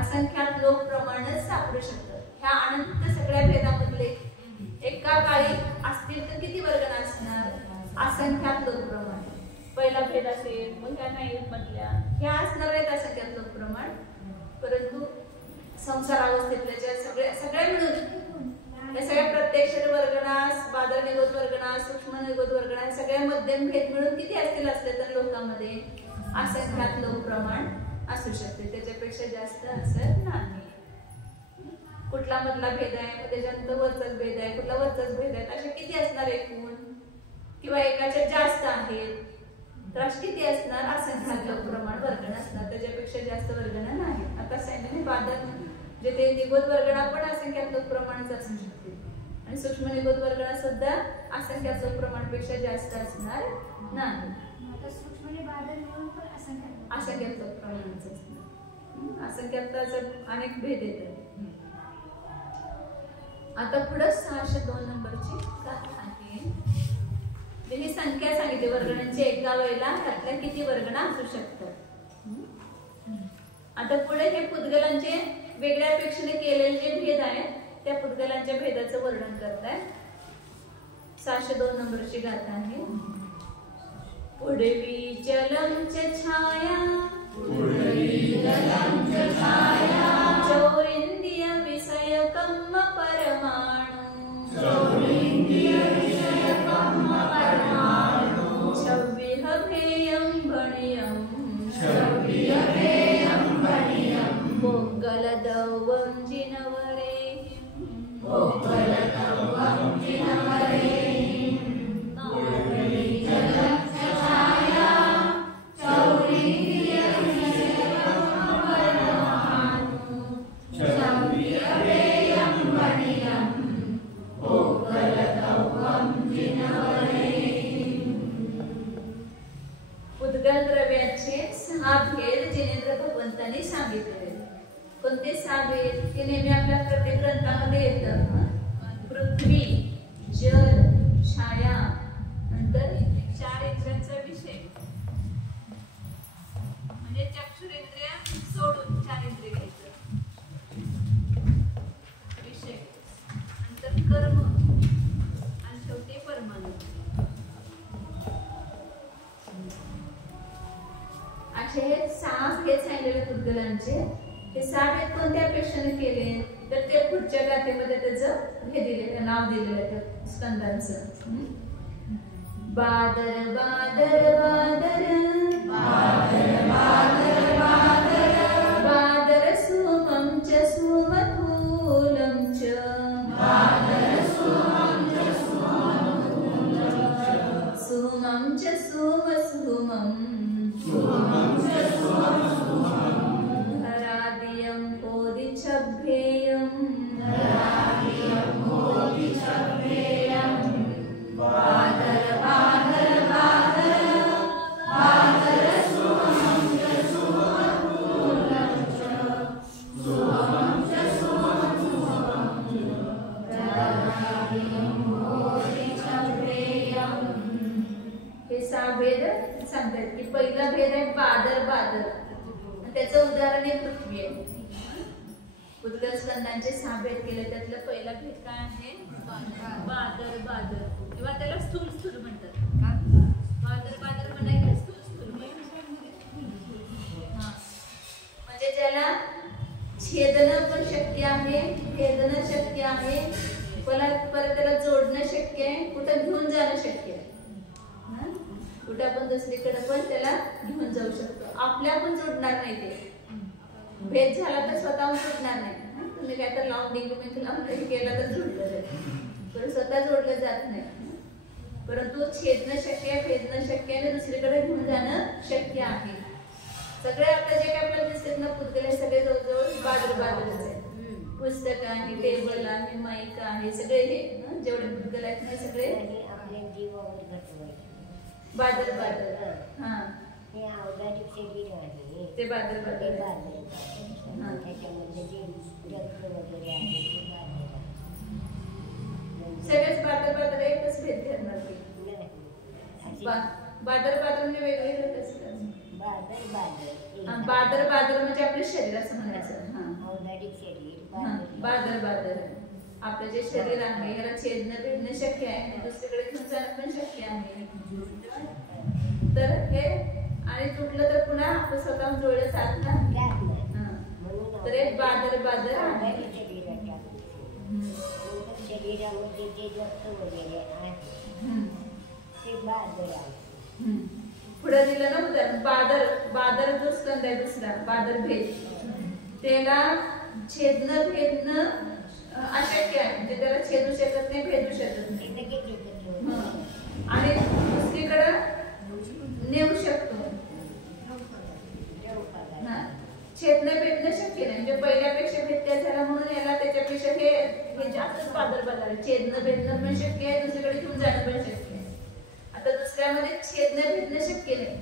असंख्यात लोक प्रमाणच सापडू शकतात. ह्या अनंत सगळ्या भेदामधले एका काळी असतील तर किती वर्गणा असणार? असंख्यात लोक प्रमाण. पहिला भेद असेल मग ह्या नाही मधल्या ह्या असणार आहेत असंख्यात लोक प्रमाण. परंतु संसार अवस्थेतल्या सगळ्या मिळून या सगळ्या प्रत्यक्ष वर्गणा बादर निगोद वर्गणा सूक्ष्म निगोद वर्गणा सगळ्या मध्यम भेद मिळून किती असले तर लोकांमध्ये असंख्यात लोक प्रमाण असू शकते. त्याच्यापेक्षा जास्त असत नाही. कुठला मधला भेद आहे त्याच्यानंतर वरचाच भेद आहे कुठला वरचाच भेद आहे असे किती असणार एकूण किंवा एकाच्या जास्त आहेत तर असे किती असणार? असंख्यात लोक प्रमाण वर्गणा असणार. त्याच्यापेक्षा जास्त वर्गणा नाही. आता सांगितलं बादर जे ते निगोद वर्गणा पण असंख्यात लोक प्रमाणच असू शकते आणि सूक्ष्म निगोद वर्गणा सुद्धा असंख्यात लोक प्रमाणापेक्षा जास्त असणार नाही. असंख्यात लोक प्रमाणच असणार. असंख्याताचा अनेक भेद येतात. आता पुढे 602 नंबरची गाथा आहे. ही संख्या सांगितली वर्गणांची एका वेळेला त्यातल्या किती वर्गणा असू शकतात. आता पुढे हे पुद्गलांचे वेगळ्या अपेक्षेने केलेले जे भेद आहेत त्या पुद्गलांच्या भेदाचं वर्णन करताय. 602 नंबरची गाथा आहे. पुढवी चलंच छाया चौरिंद्रिय विषयकम परमाणु छव्विह भेयं भणियं बोगलदवं जिनवरेहिं कोणते 6 भेद हे नेहमी आपल्या प्रत्येक ग्रंथामध्ये येतं. पृथ्वी, जल, छाया, नंतर 4 इंद्रियांचा विषय म्हणजे चक्षुरेंद्रिय सोडून 4 इंद्रिय घ्यायचं. विषय, नंतर कर्म आणि शेवटी परमाणु. असे हे 6 भेद सांगितलेले पुद्गलांचे. हे 6 भेद कोणत्या अपेक्षेने केले तर ते पुढच्या गाथेमध्ये त्याचं हे दिलेलं नाव दिलेलं आहे त्या स्कंदांचं. बादर बादर बादर बादर बादर बादर बादर सुमं च सुमथूलं च बादर सुमं च सुमथूलं च सुमं च सुम सुमं सुमं च सुम सुमं धरादियं कोदिच्छभ्येयं धरादियं कोदिच्छभ्येयं बादर बादर बादर बादर सुमं च सुमथूलं च सुमं च सुम सुमं धरादियं कोदिच्छभ्येयं. हे 6 भेद सांगतात की पहिला भेद आहे बादर बादर. त्याचं उदाहरण आहे पृथ्वी आहे. पुद्गल स्कंदांचे 6 भेद केले त्यातला पहिला भेद काय आहे बादर बादर किंवा त्याला स्थूल स्थूल म्हणतात. बादर बादर म्हणजे स्थूल स्थूल म्हणजे ज्याला छेदन पण शक्य आहे, भेदन शक्य आहे, परत त्याला जोडणं शक्य आहे, कुठं घेऊन जाणं शक्य आहे. कुठं आपण दुसरीकडे पण त्याला घेऊन जाऊ शकतो. आपल्या पण जोडणार नाही ते. भेद झाला तर स्वतःहून जोडणार नाही. तुम्ही काय तर लावून डिंगमिंग लावून केला तर जोडलं जाईल पण स्वतः जोडलं जात नाही. परंतु छेदणं शक्य आहे, भेदणं शक्य आहे आणि दुसरीकडे घेऊन जाणं शक्य आहे. सगळे आता जे काय आपल्याला दिसतात ना पुद्गल हे सगळे जवळजवळ बादर बादरच आहे. पुस्तक आहे, टेबल आहे, माईक आहे, सगळे हे जेवढे पुद्गल आहेत ना सगळे बादर बादर. हा हे अवघाधिक शरीर आहे ते बादर बादर. त्याच्यामध्ये जे रक्त वगैरे आहे ते बादर आहे. सगळेच बादर बादर एकच भेद धरणार की बादर बादर म्हणजे वेगवेगळं कसं बादर बादर बादर बादर म्हणजे आपलं शरीर असं म्हणायचं. अवघाधिक शरीर बादर बादर आपलं जे शरीर आहे याला छेदणं भेदणं शक्य आहे आणि दुसरीकडे घेऊन जाणं पण शक्य आहे. तर हे आणि तुटलं तर पुन्हा आपण स्वतःहून जोडलं जात नाही. तर एक बादर बादर आहे. शरीरामध्ये जे रक्त वगैरे आहे ते बादर आहे. पुढे दिलं ना उदाहरण बादर. बादर जो स्कंद आहे दुसरा बादर भेद त्याला छेदणं भेदणं अशक्य आहे. म्हणजे त्याला छेदू शकत नाही, भेदू शकत नाही आणि दुसरीकडं नेऊ शकतो. छेदणं भेदणं शक्य नाही. म्हणजे पहिल्यापेक्षा भेद झाला म्हणून याला त्याच्यापेक्षा हे जास्त बादर बादर आहे. छेदणं भेदणं पण शक्य आहे, दुसरीकडे घेऊन जाणं पण शक्य आहे. आता दुसऱ्यामध्ये छेदणं भेदणं शक्य नाही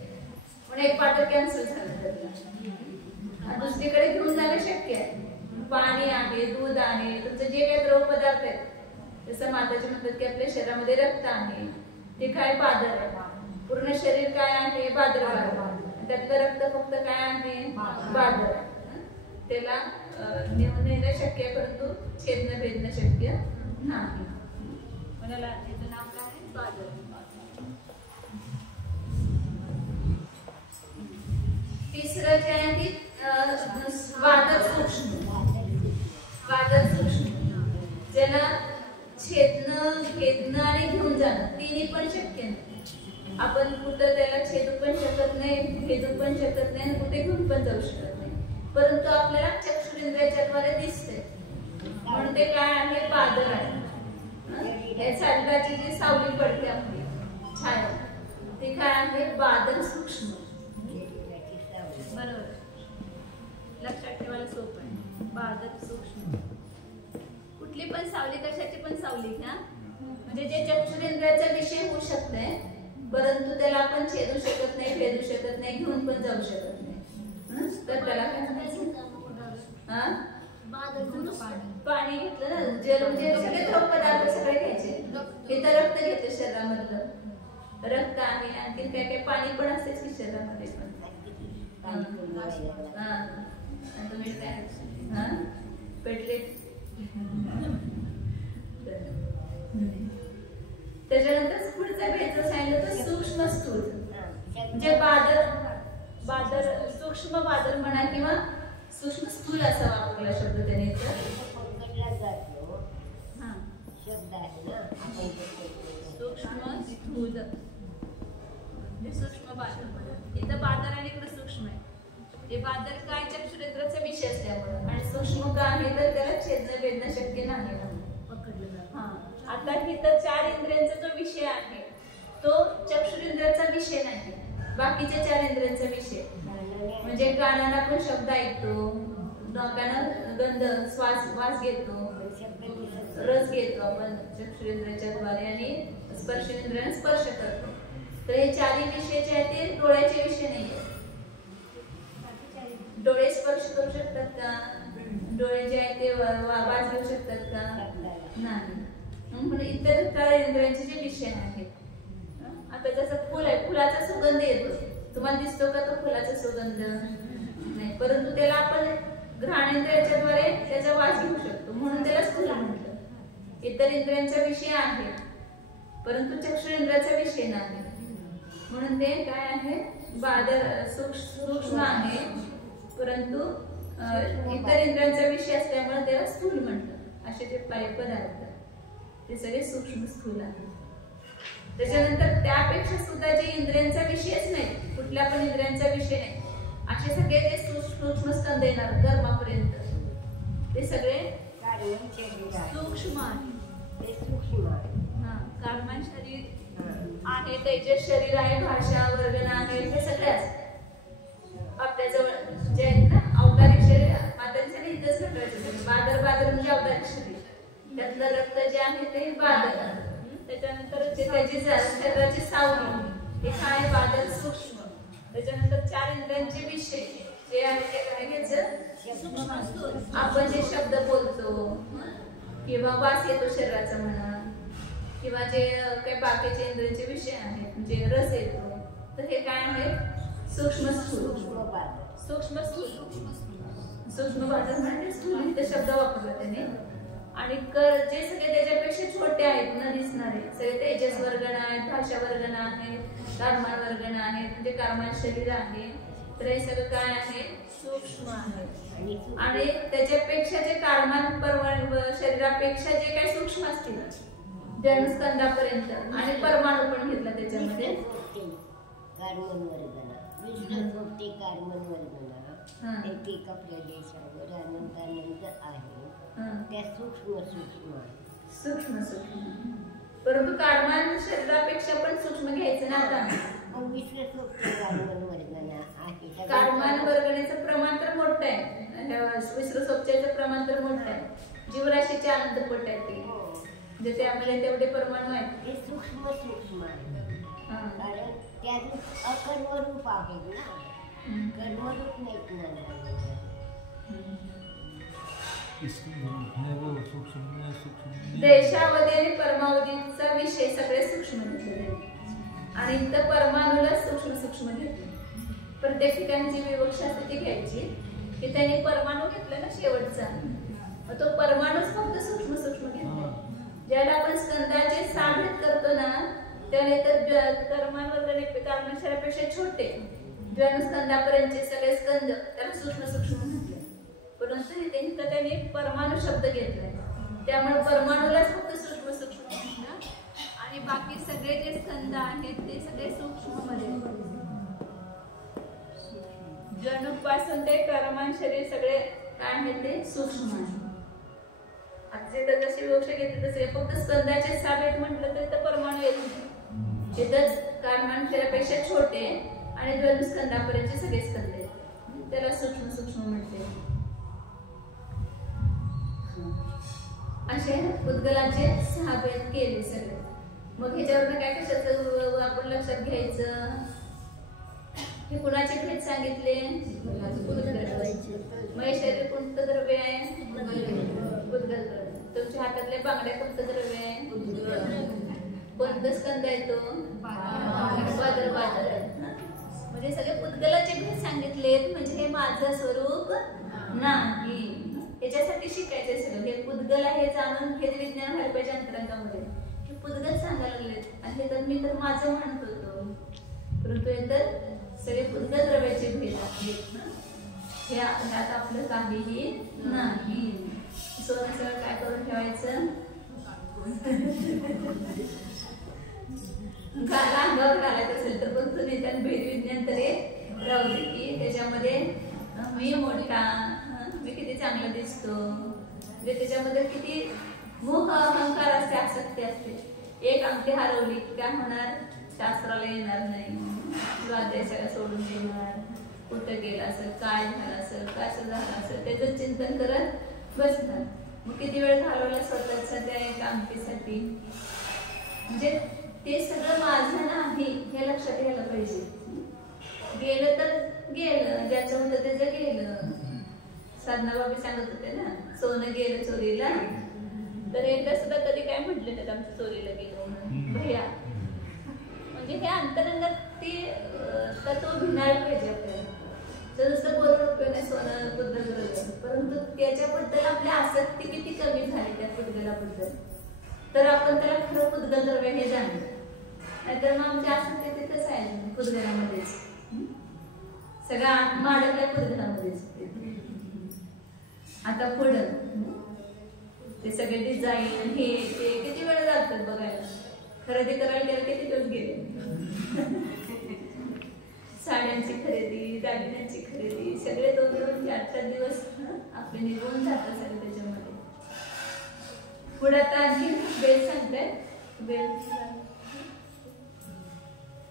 म्हणून एक बादर कॅन्सल झालं त्यातला. दुसरीकडे घेऊन जाणं शक्य आहे. पाणी आहे, दूध आहे, तुमचं जे काही द्रव पदार्थ आहेत जसं माताजी म्हणतात की आपल्या शरीरामध्ये रक्त आहे ते काय बादर आहे. पूर्ण शरीर काय आहे बादर बादर. त्यातलं रक्त फक्त काय आहे बादर. त्याला नेणं शक्य आहे परंतु छेदणं भेदणं शक्य नाही. म्हणाला त्याचं नाव काय आहे बादर. तिसरं जे आहे ती बादर सूक्ष्म. बादर सूक्ष्म ज्याला छेदणं भेदणं आणि घेऊन जाणं तिन्ही पण शक्य नाही. आपण कुठं त्याला छेदू पण शकत नाही, भेदू पण शकत नाही, कुठे घेऊन पण जाऊ शकत नाही. परंतु आपल्याला चक्षुरेंद्रियाच्या द्वारे दिसते म्हणून ते काय आहे बादर आहे. या चंद्राची जी सावली पडते आपली छाया ते काय आहे बादर सूक्ष्म. बरोबर लक्षात ठेवायला सोपं आहे. बादर सूक्ष्म कुठली पण सावली कशाची पण सावली घ्या म्हणजे जे चक्षुरेंद्रियाचा विषय होऊ शकते परंतु त्याला आपण छेदू शकत नाही, भेदू शकत नाही, घेऊन पण जाऊ शकत नाही. तर त्याला काय हा बादल पाणी घेतलं ना, जल म्हणजे सगळे द्रव पदार्थ सगळे घ्यायचे. इथं रक्त घेतलं शरीरामधलं, रक्त आहे, आणखी काय काय पाणी पण असतेच की शरीरामध्ये पण. तुम्ही काय पेटलेट. त्याच्यानंतर पुढचा घ्यायचं सांगितलं तर सूक्ष्म स्थूल, म्हणजे बादल सूक्ष्म बादल म्हणा किंवा सूक्ष्म स्थूल असा वापरला शब्द त्याने शब्द आहे ना, सूक्ष्म स्थूल, सूक्ष्म बादल. इथं बादल आणि इकडे सूक्ष्म आहे. हे बादल काय चक्षुरेंद्राचा विषय असल्यामुळे, आणि सूक्ष्म का आहे तर त्याला छेदणं वेदणं शक्य नाही पकडलं जातं. आता इथं 4 इंद्रियांचा जो विषय आहे तो चक्षुरेंद्राचा विषय नाही, बाकीच्या 4 इंद्रियांचा विषय. म्हणजे कानाला आपण शब्द ऐकतो, नाकानं गंध वास घेतो, रस घेतो आपण चक्षुरेंद्राच्या द्वारे, आणि स्पर्शेंद्रियाने स्पर्श करतो. तर हे 4 विषय जे आहेत ते डोळ्याचे विषय नाही आहेत. डोळे स्पर्श करू शकतात का? डोळे जे आहेत ते वास घेऊ शकतात का? नाही. म्हणून इतर 4 इंद्रियांचे जे विषय आहेत. आता जसं फुल आहे, फुलाचा सुगंध येतो, तुम्हाला दिसतो का तो फुलाचा सुगंध? नाही, परंतु त्याला आपण घ्राणेंद्रियाच्याद्वारे त्याचा वास घेऊ शकतो, म्हणून त्याला स्थूल म्हटलं. इतर इंद्रियांचा विषय आहे परंतु चक्षुरेंद्राचा विषय नाही, म्हणून ते काय आहे बादल सूक्ष्म आहे परंतु इतर इंद्रियांचा विषय असल्यामुळे त्याला स्थूल म्हटलं. असे जे पदार्थ ते सगळे सूक्ष्म स्थूल आहेत. त्याच्यानंतर त्यापेक्षा सुद्धा जे इंद्रियांचा विषयच नाही, कुठल्या पण इंद्रियांचा विषय नाही, असे सगळे जे सूक्ष्म स्कंद येणार कर्मापर्यंत ते सगळे सूक्ष्म आहे. ते सूक्ष्म आहे. कर्मन शरीर आहे, तेजस शरीर आहे, भाषा वर्गण आहे, हे सगळ्याच आपल्या जवळ जे आहेत ना. अवतारिक शरीर मातांच्या इथंच घटवायचं, बादल म्हणजे अवतारिक शरीर, त्यातलं रक्त जे आहे ते बादल. त्याच्यानंतर जे त्याची शरीराची सावली हे काय बादल सूक्ष्म. त्याच्यानंतर 4 इंद्रियांचे विषय जे आहे ते काय घ्यायचं, आपण जे शब्द बोलतो किंवा वास येतो शरीराचा म्हणा, किंवा जे काही बाकीचे इंद्रियांचे विषय आहेत म्हणजे रस येतो, तर हे काय आहे सूक्ष्म स्थूल. सूक्ष्म बादल म्हणजे स्थूल इथे शब्द वापरला त्याने. आणि जे सगळे त्याच्यापेक्षा छोटे आहेत न दिसणारे सगळे तेजस वर्गण आहेत, भाषा वर्गण आहेत, कर्मान वर्गण आहेत, म्हणजे कर्मान शरीर आहे. तर हे सगळं काय आहे सूक्ष्म आहे. आणि त्याच्यापेक्षा जे कर्मान शरीरापेक्षा जे काही सूक्ष्म असतील जन्मस्कंदापर्यंत, आणि परमाणू पण घेतला त्याच्यामध्ये एकेका प्रदेशावर अनंत आहे, त्या सूक्ष्म परंतु कर्मान शरीरापेक्षा पण सूक्ष्म घ्यायचं ना. आता कर्मान वर्गणेचं प्रमाण तर मोठं आहे, विश्वसोपचाराचं प्रमाण तर मोठं आहे, जीवराशीचे अनंतपट आहे ते, म्हणजे त्यामध्ये तेवढे परमाणू आहेत. ते सूक्ष्म आहे, कारण त्यातून अकर्मरूप आहेत ना, कर्मरूप नाहीत ना. देशावधी आणि परमावधीचा विषय सगळे सूक्ष्म घेतले, आणि इथं परमाणूला सूक्ष्म घेतले. प्रत्येक ठिकाणी जी विवक्षा स्थिती घ्यायची की त्यांनी परमाणू घेतला ना शेवटचा, तो परमाणूच फक्त सूक्ष्म घेतला. ज्याला आपण स्कंदाचे 6 भेद करतो ना, त्याला कर्मान वगैरे कर्मशरापेक्षा छोटे जन्मस्कंदापर्यंतचे सगळे स्कंद त्याला सूक्ष्म म्हटले. परंतु इथं त्यांनी परमाणू शब्द घेतलाय, त्यामुळे परमाणूलाच फक्त सूक्ष्म म्हटलं, आणि बाकी सगळे जे स्कंद आहेत ते सगळे सूक्ष्म मध्ये. जनुपासून ते कर्मान शरीर सगळे काय आहे ते सूक्ष्म आहे. आता जे जशी विवक्षा घेतली तसे फक्त स्कंदाचे 6 भेद म्हटलं तर इथं परमाणू येत नाही. इथं कर्मान शरीरापेक्षा छोटे आणि जन्मस्कंदापर्यंतचे सगळे स्कंद आहेत, त्याला सूक्ष्म म्हटले. असे उद्गलाचे 6 भेद केले सगळे. मग ह्याच्यावरनं काय कशाचं आपण लक्षात घ्यायचं, हे कुणाचे भेद सांगितले? महेश्वरी कोणतं द्रव्य आहे? उद्गल द्रव्य. तुमच्या हातातले बांगड्या कोणतं द्रव्य आहे? कोणतं स्कंद आहे तो? बादल आहे. म्हणजे सगळे उद्गलाचे भेद सांगितलेत. म्हणजे हे माझं स्वरूप नाही. याच्यासाठी शिकायचंय सगळं. हे उद्गल आहे जाणून भेद विज्ञान व्हायला पाहिजे अंतरंगामध्ये. हे उद्गल सांगायला लागलेत आणि हे तर मी तर माझं म्हणत होतो, परंतु हे तर सगळे उद्गल द्रव्याचे भेद आहेत ना. ह्यात आपलं काहीही नाही. सोनं सगळं काय करून ठेवायचं? अंगावर घालायचं असेल तर पण तुम्ही त्यात भेद विज्ञान तरी राहू दे की त्याच्यामध्ये मी मोठा, मी किती चांगला दिसतो, म्हणजे त्याच्यामध्ये किती मोह अहंकार असते, आसक्ती असते. एक अंगठी हरवली काय होणार? शास्त्राला येणार नाही, स्वाध्याय सगळं सोडून देणार, कुठं गेला असेल, काय झालं असेल, कसं झालं असेल त्याचं चिंतन करत बसणार. मग किती वेळ घालवला स्वतःचा त्या एका अंगठीसाठी. म्हणजे ते सगळं माझं नाही हे लक्षात घ्यायला पाहिजे. गेलं तर गेलं, ज्याचं होतं त्याचं गेलं. साधना बाबी सांगत होते ना, सोनं गेलं चोरीला. तर एकदा सुद्धा कधी काय म्हटलं त्यात आमचं चोरीला गेलं म्हणून भैया. म्हणजे हे अंतरंगात ते तत्व भिनायला पाहिजे आपल्याला. जर नुसतं बरोबर उपयोग आहे सोनं बुद्ध, परंतु त्याच्याबद्दल आपली आसक्ती किती कमी झाली त्या उद्गलाबद्दल, तर आपण त्याला खरं उद्गल द्रव्य हे जाणलं. नाहीतर मग आमची आसक्ती तिथंच आहे उद्गलामध्येच, सगळ्या माडकल्या उद्गलामध्येच. आता पुढं ते सगळे डिझाईन हे ते किती वेळ जातात बघायला. खरेदी करायला गेलं किती दिवस गेले. साड्यांची खरेदी, दागिन्यांची खरेदी सगळे 2-2, 4-4 दिवस आपले निघून जातात सगळे त्याच्यामध्ये. पुढे आता आणखी बेल सांगताय. बेल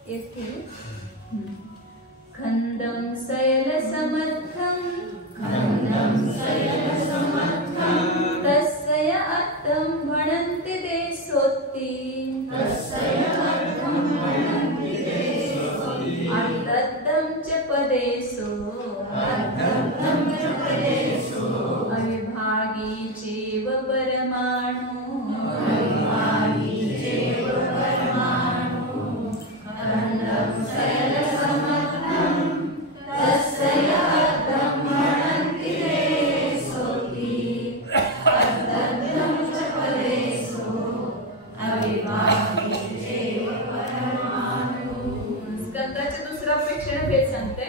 एक ठेवी. खंदम सयल समर्थम तस्य अर्थं भणन्ति देशोत्ति अर्थं च पदेषु अविभागी चैव परमाणु खंदं सयल समर्थं तस्य अर्थं भणन्ति देशोत्ति अर्थं च पदेषु अविभागी चैव परमाणु. स्कंदाचे दुसरा प्रेक्षण भेद सांगते.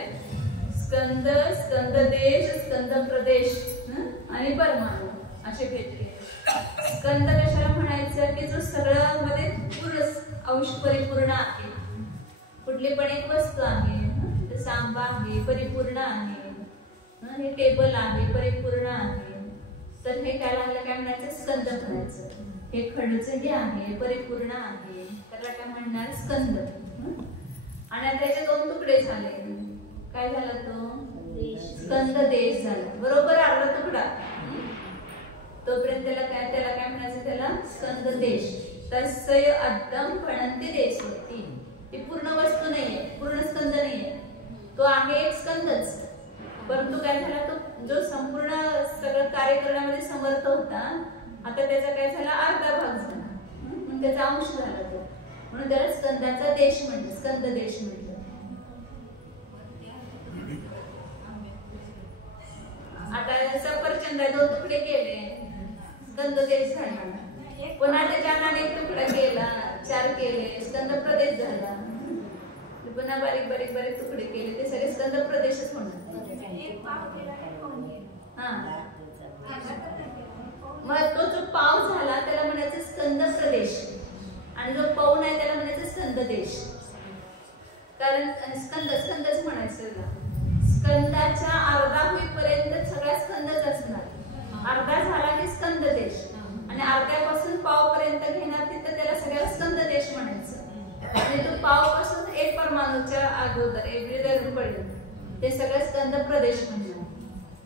स्कंद, स्कंद देश, स्कंद प्रदेश आणि परमाणु असे भेद केले. स्कंद कशाला म्हणायचं की जो सगळं मध्ये पूर्ण अंश परिपूर्ण आहे. कुठली पण एक वस्तू आहे, सांबा आहे परिपूर्ण आहे, हे टेबल आहे परिपूर्ण आहे, तर हे काय लागलं काय म्हणायचं? स्कंद म्हणायचं. हे खडूचं हे आहे परिपूर्ण आहे, त्याला काय म्हणणार? स्कंद. आणि आता त्याचे 2 तुकडे झाले. काय झाला तो? स्कंद देश झाला. बरोबर अर्धा तुकडा. तोपर्यंत त्याला काय म्हणायचं? त्याला स्कंद देश. तस्य अर्थं भणन्ति देशोत्ति. ती पूर्ण वस्तू नाहीये, पूर्ण स्कंद नाहीये, तो आहे एक स्कंदच. परंतु काय झाला? तो जो संपूर्ण सगळं कार्य करण्यामध्ये समर्थ होता, आता त्याचा काय झाला? अर्धा भाग झाला, म्हणून त्याचा अंश झाला तो. म्हणून त्याला स्कंदाचा देश म्हणतात, स्कंद देश म्हणतात. आता सफरचंद 2 तुकडे केले, स्कंद देश झाला. पुन्हा त्याच्याने 1 तुकडा केला, 4 केले, स्कंद प्रदेश झाला. पुन्हा बारीक बारीक बारीक तुकडे केले, ते सगळे स्कंद प्रदेशच होणार. मग तो जो पाव झाला त्याला म्हणायचं स्कंद प्रदेश, आणि जो पाव नाही त्याला म्हणायचं स्कंद देश. कारण स्कंदच म्हणायचं. स्कंदाच्या अर्धा होईपर्यंत सगळा स्कंदच असणार. अर्धा झाला की स्कंद देश, आणि अर्ध्यापासून पाव पर्यंत घेणार तिथं त्याला सगळ्याला स्कंद देश म्हणायचं. आणि तो पाव पासून 1 परमाणूच्या अगोदर पर्यंत ते सगळं स्कंद प्रदेश म्हणणार.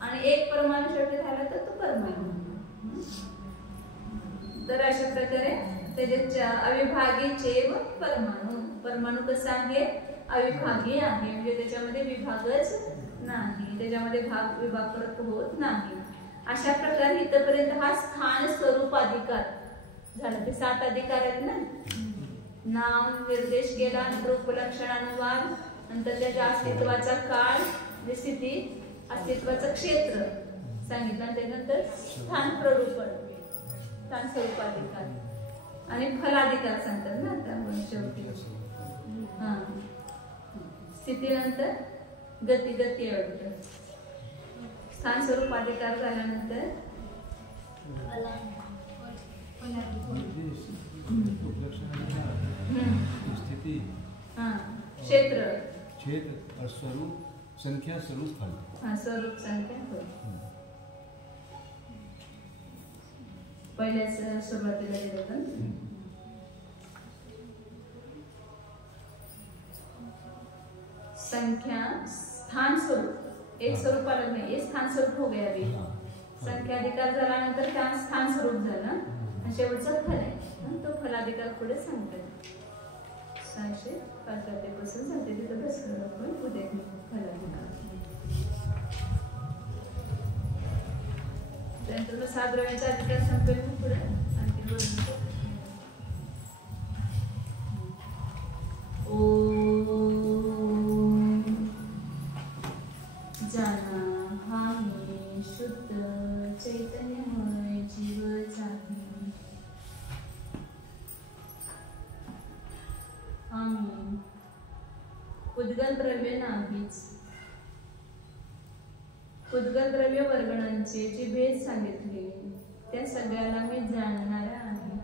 आणि 1 परमाणू शेवटी झाला तर तो परमाणू. तर अशा प्रकारे त्याचे अविभागी चेव परमाणु. परमाणु कसा आहे? अविभागी आहे, म्हणजे त्याच्यामध्ये विभागच नाही, त्याच्यामध्ये भाग विभाग परत होत नाही. अशा प्रकारे इथपर्यंत हा स्थान स्वरूप अधिकार झाला. ते 7 अधिकार आहेत ना. नाम निर्देश केला, नंतर उपलक्षण अनुवाद, नंतर त्याच्या अस्तित्वाचा काळ, स्थिती, अस्तित्वाचं क्षेत्र सांगितलं, त्यानंतर स्थान प्ररूपण, स्थान स्वरूपाधिकार आणि फलाधिकार सांगतात ना. त्यामुळे शेवटी हा स्थितीनंतर गती आवडतं. स्थान स्वरूपाधिकार झाल्यानंतर स्थिती, क्षेत्र, स्वरूप, संख्या, स्वरूप, फल. हा स्वरूप, संख्या, फल. पहिल्याच सुरुवातीला दिलं होतं. संख्या, स्थान स्वरूप, एक स्वरूप अलग नहीं, ये स्थान स्वरूप हो गया अभी. संख्याधिकार झाल्यानंतर त्या स्थान स्वरूप झालं आणि शेवटचा फल आहे. तो फलाधिकार पुढे सांगतात. 605 पासून सांगते तिथं बसलो आपण उद्या फलाधिकार. त्यानंतर 7 द्रव्यांचा अधिकार संपेल पुढे आणखी बोलतो. जाना हा मी शुद्ध चैतन्यमय जीवच आहे. आम्ही उद्गल द्रव्य नाहीच. उद्गल द्रव्य वर्गणांचे जे भेद सांगितले त्या सगळ्याला मी जाणणारा आहे,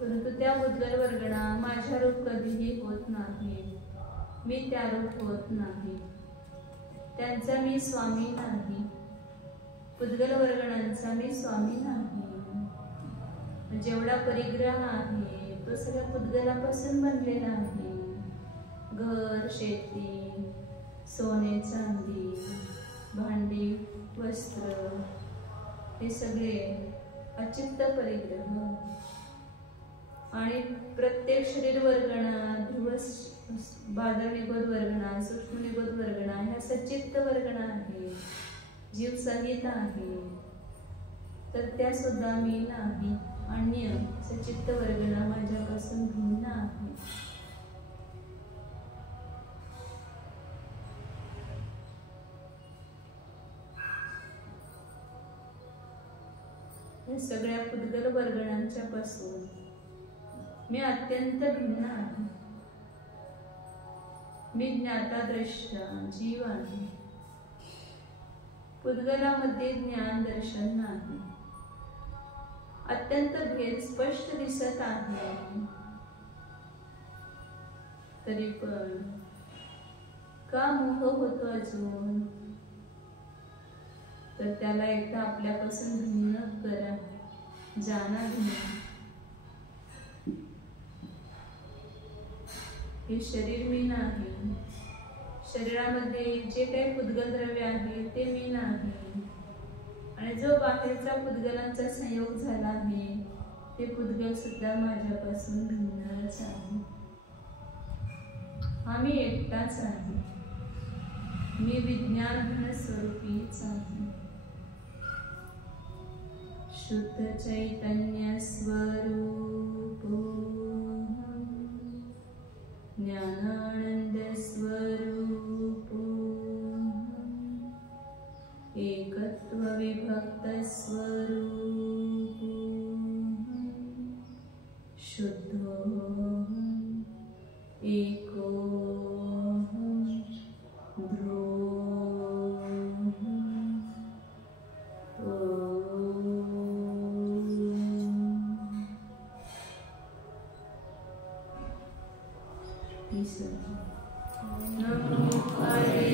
परंतु त्या उद्गल वर्गणा माझ्या रूप कधीही होत नाही. मी त्या रूप होत नाही. त्यांचा मी स्वामी नाही. उद्गल वर्गणांचा मी स्वामी नाही. जेवढा परिग्रह आहे तो सगळ्या उद्गलापासून बनलेला आहे. घर, शेती, सोने, चांदी, भांडी, वस्त्र, हे सगळे अचित्त परिग्रह. आणि प्रत्येक शरीर वर्गणा, दिवस बादल निगोद वर्गणा, सूक्ष्म निगोद वर्गणा ह्या सचित्त वर्गणा आहे, जीव सहित आहे. तर त्या सुद्धा मी नाही. अन्य सचित्त वर्गणा माझ्यापासून भिन्न आहे. या सगळ्या उद्गल वर्गणांच्या पासून मी अत्यंत भिन्न आहे. मी ज्ञाता द्रष्टा जीव आहे. उद्गलामध्ये ज्ञान दर्शन नाही. अत्यंत भेद स्पष्ट दिसत आहे, तरी पण का मोह होतो अजून? तर त्याला एकदा आपल्यापासून भिन्न करा, जाना भिन्न. हे शरीर मी नाही. शरीरामध्ये जे काही उद्गल द्रव्य आहे ते मी नाही. आणि जो बाहेरचा पुद्गलांचा संयोग झाला आहे ते पुद्गल सुद्धा माझ्यापासून भिन्नच आहे. आम्ही एकटाच आहे. मी विज्ञान घन स्वरूपीच आहे. शुद्ध चैतन्य स्वरूप, ज्ञानानंद स्वरूप, एकत्व विभक्त स्वरूप, शुद्धोऽहम् एकोऽहम् ध्रुवोऽहम् ॐ. नमो हरे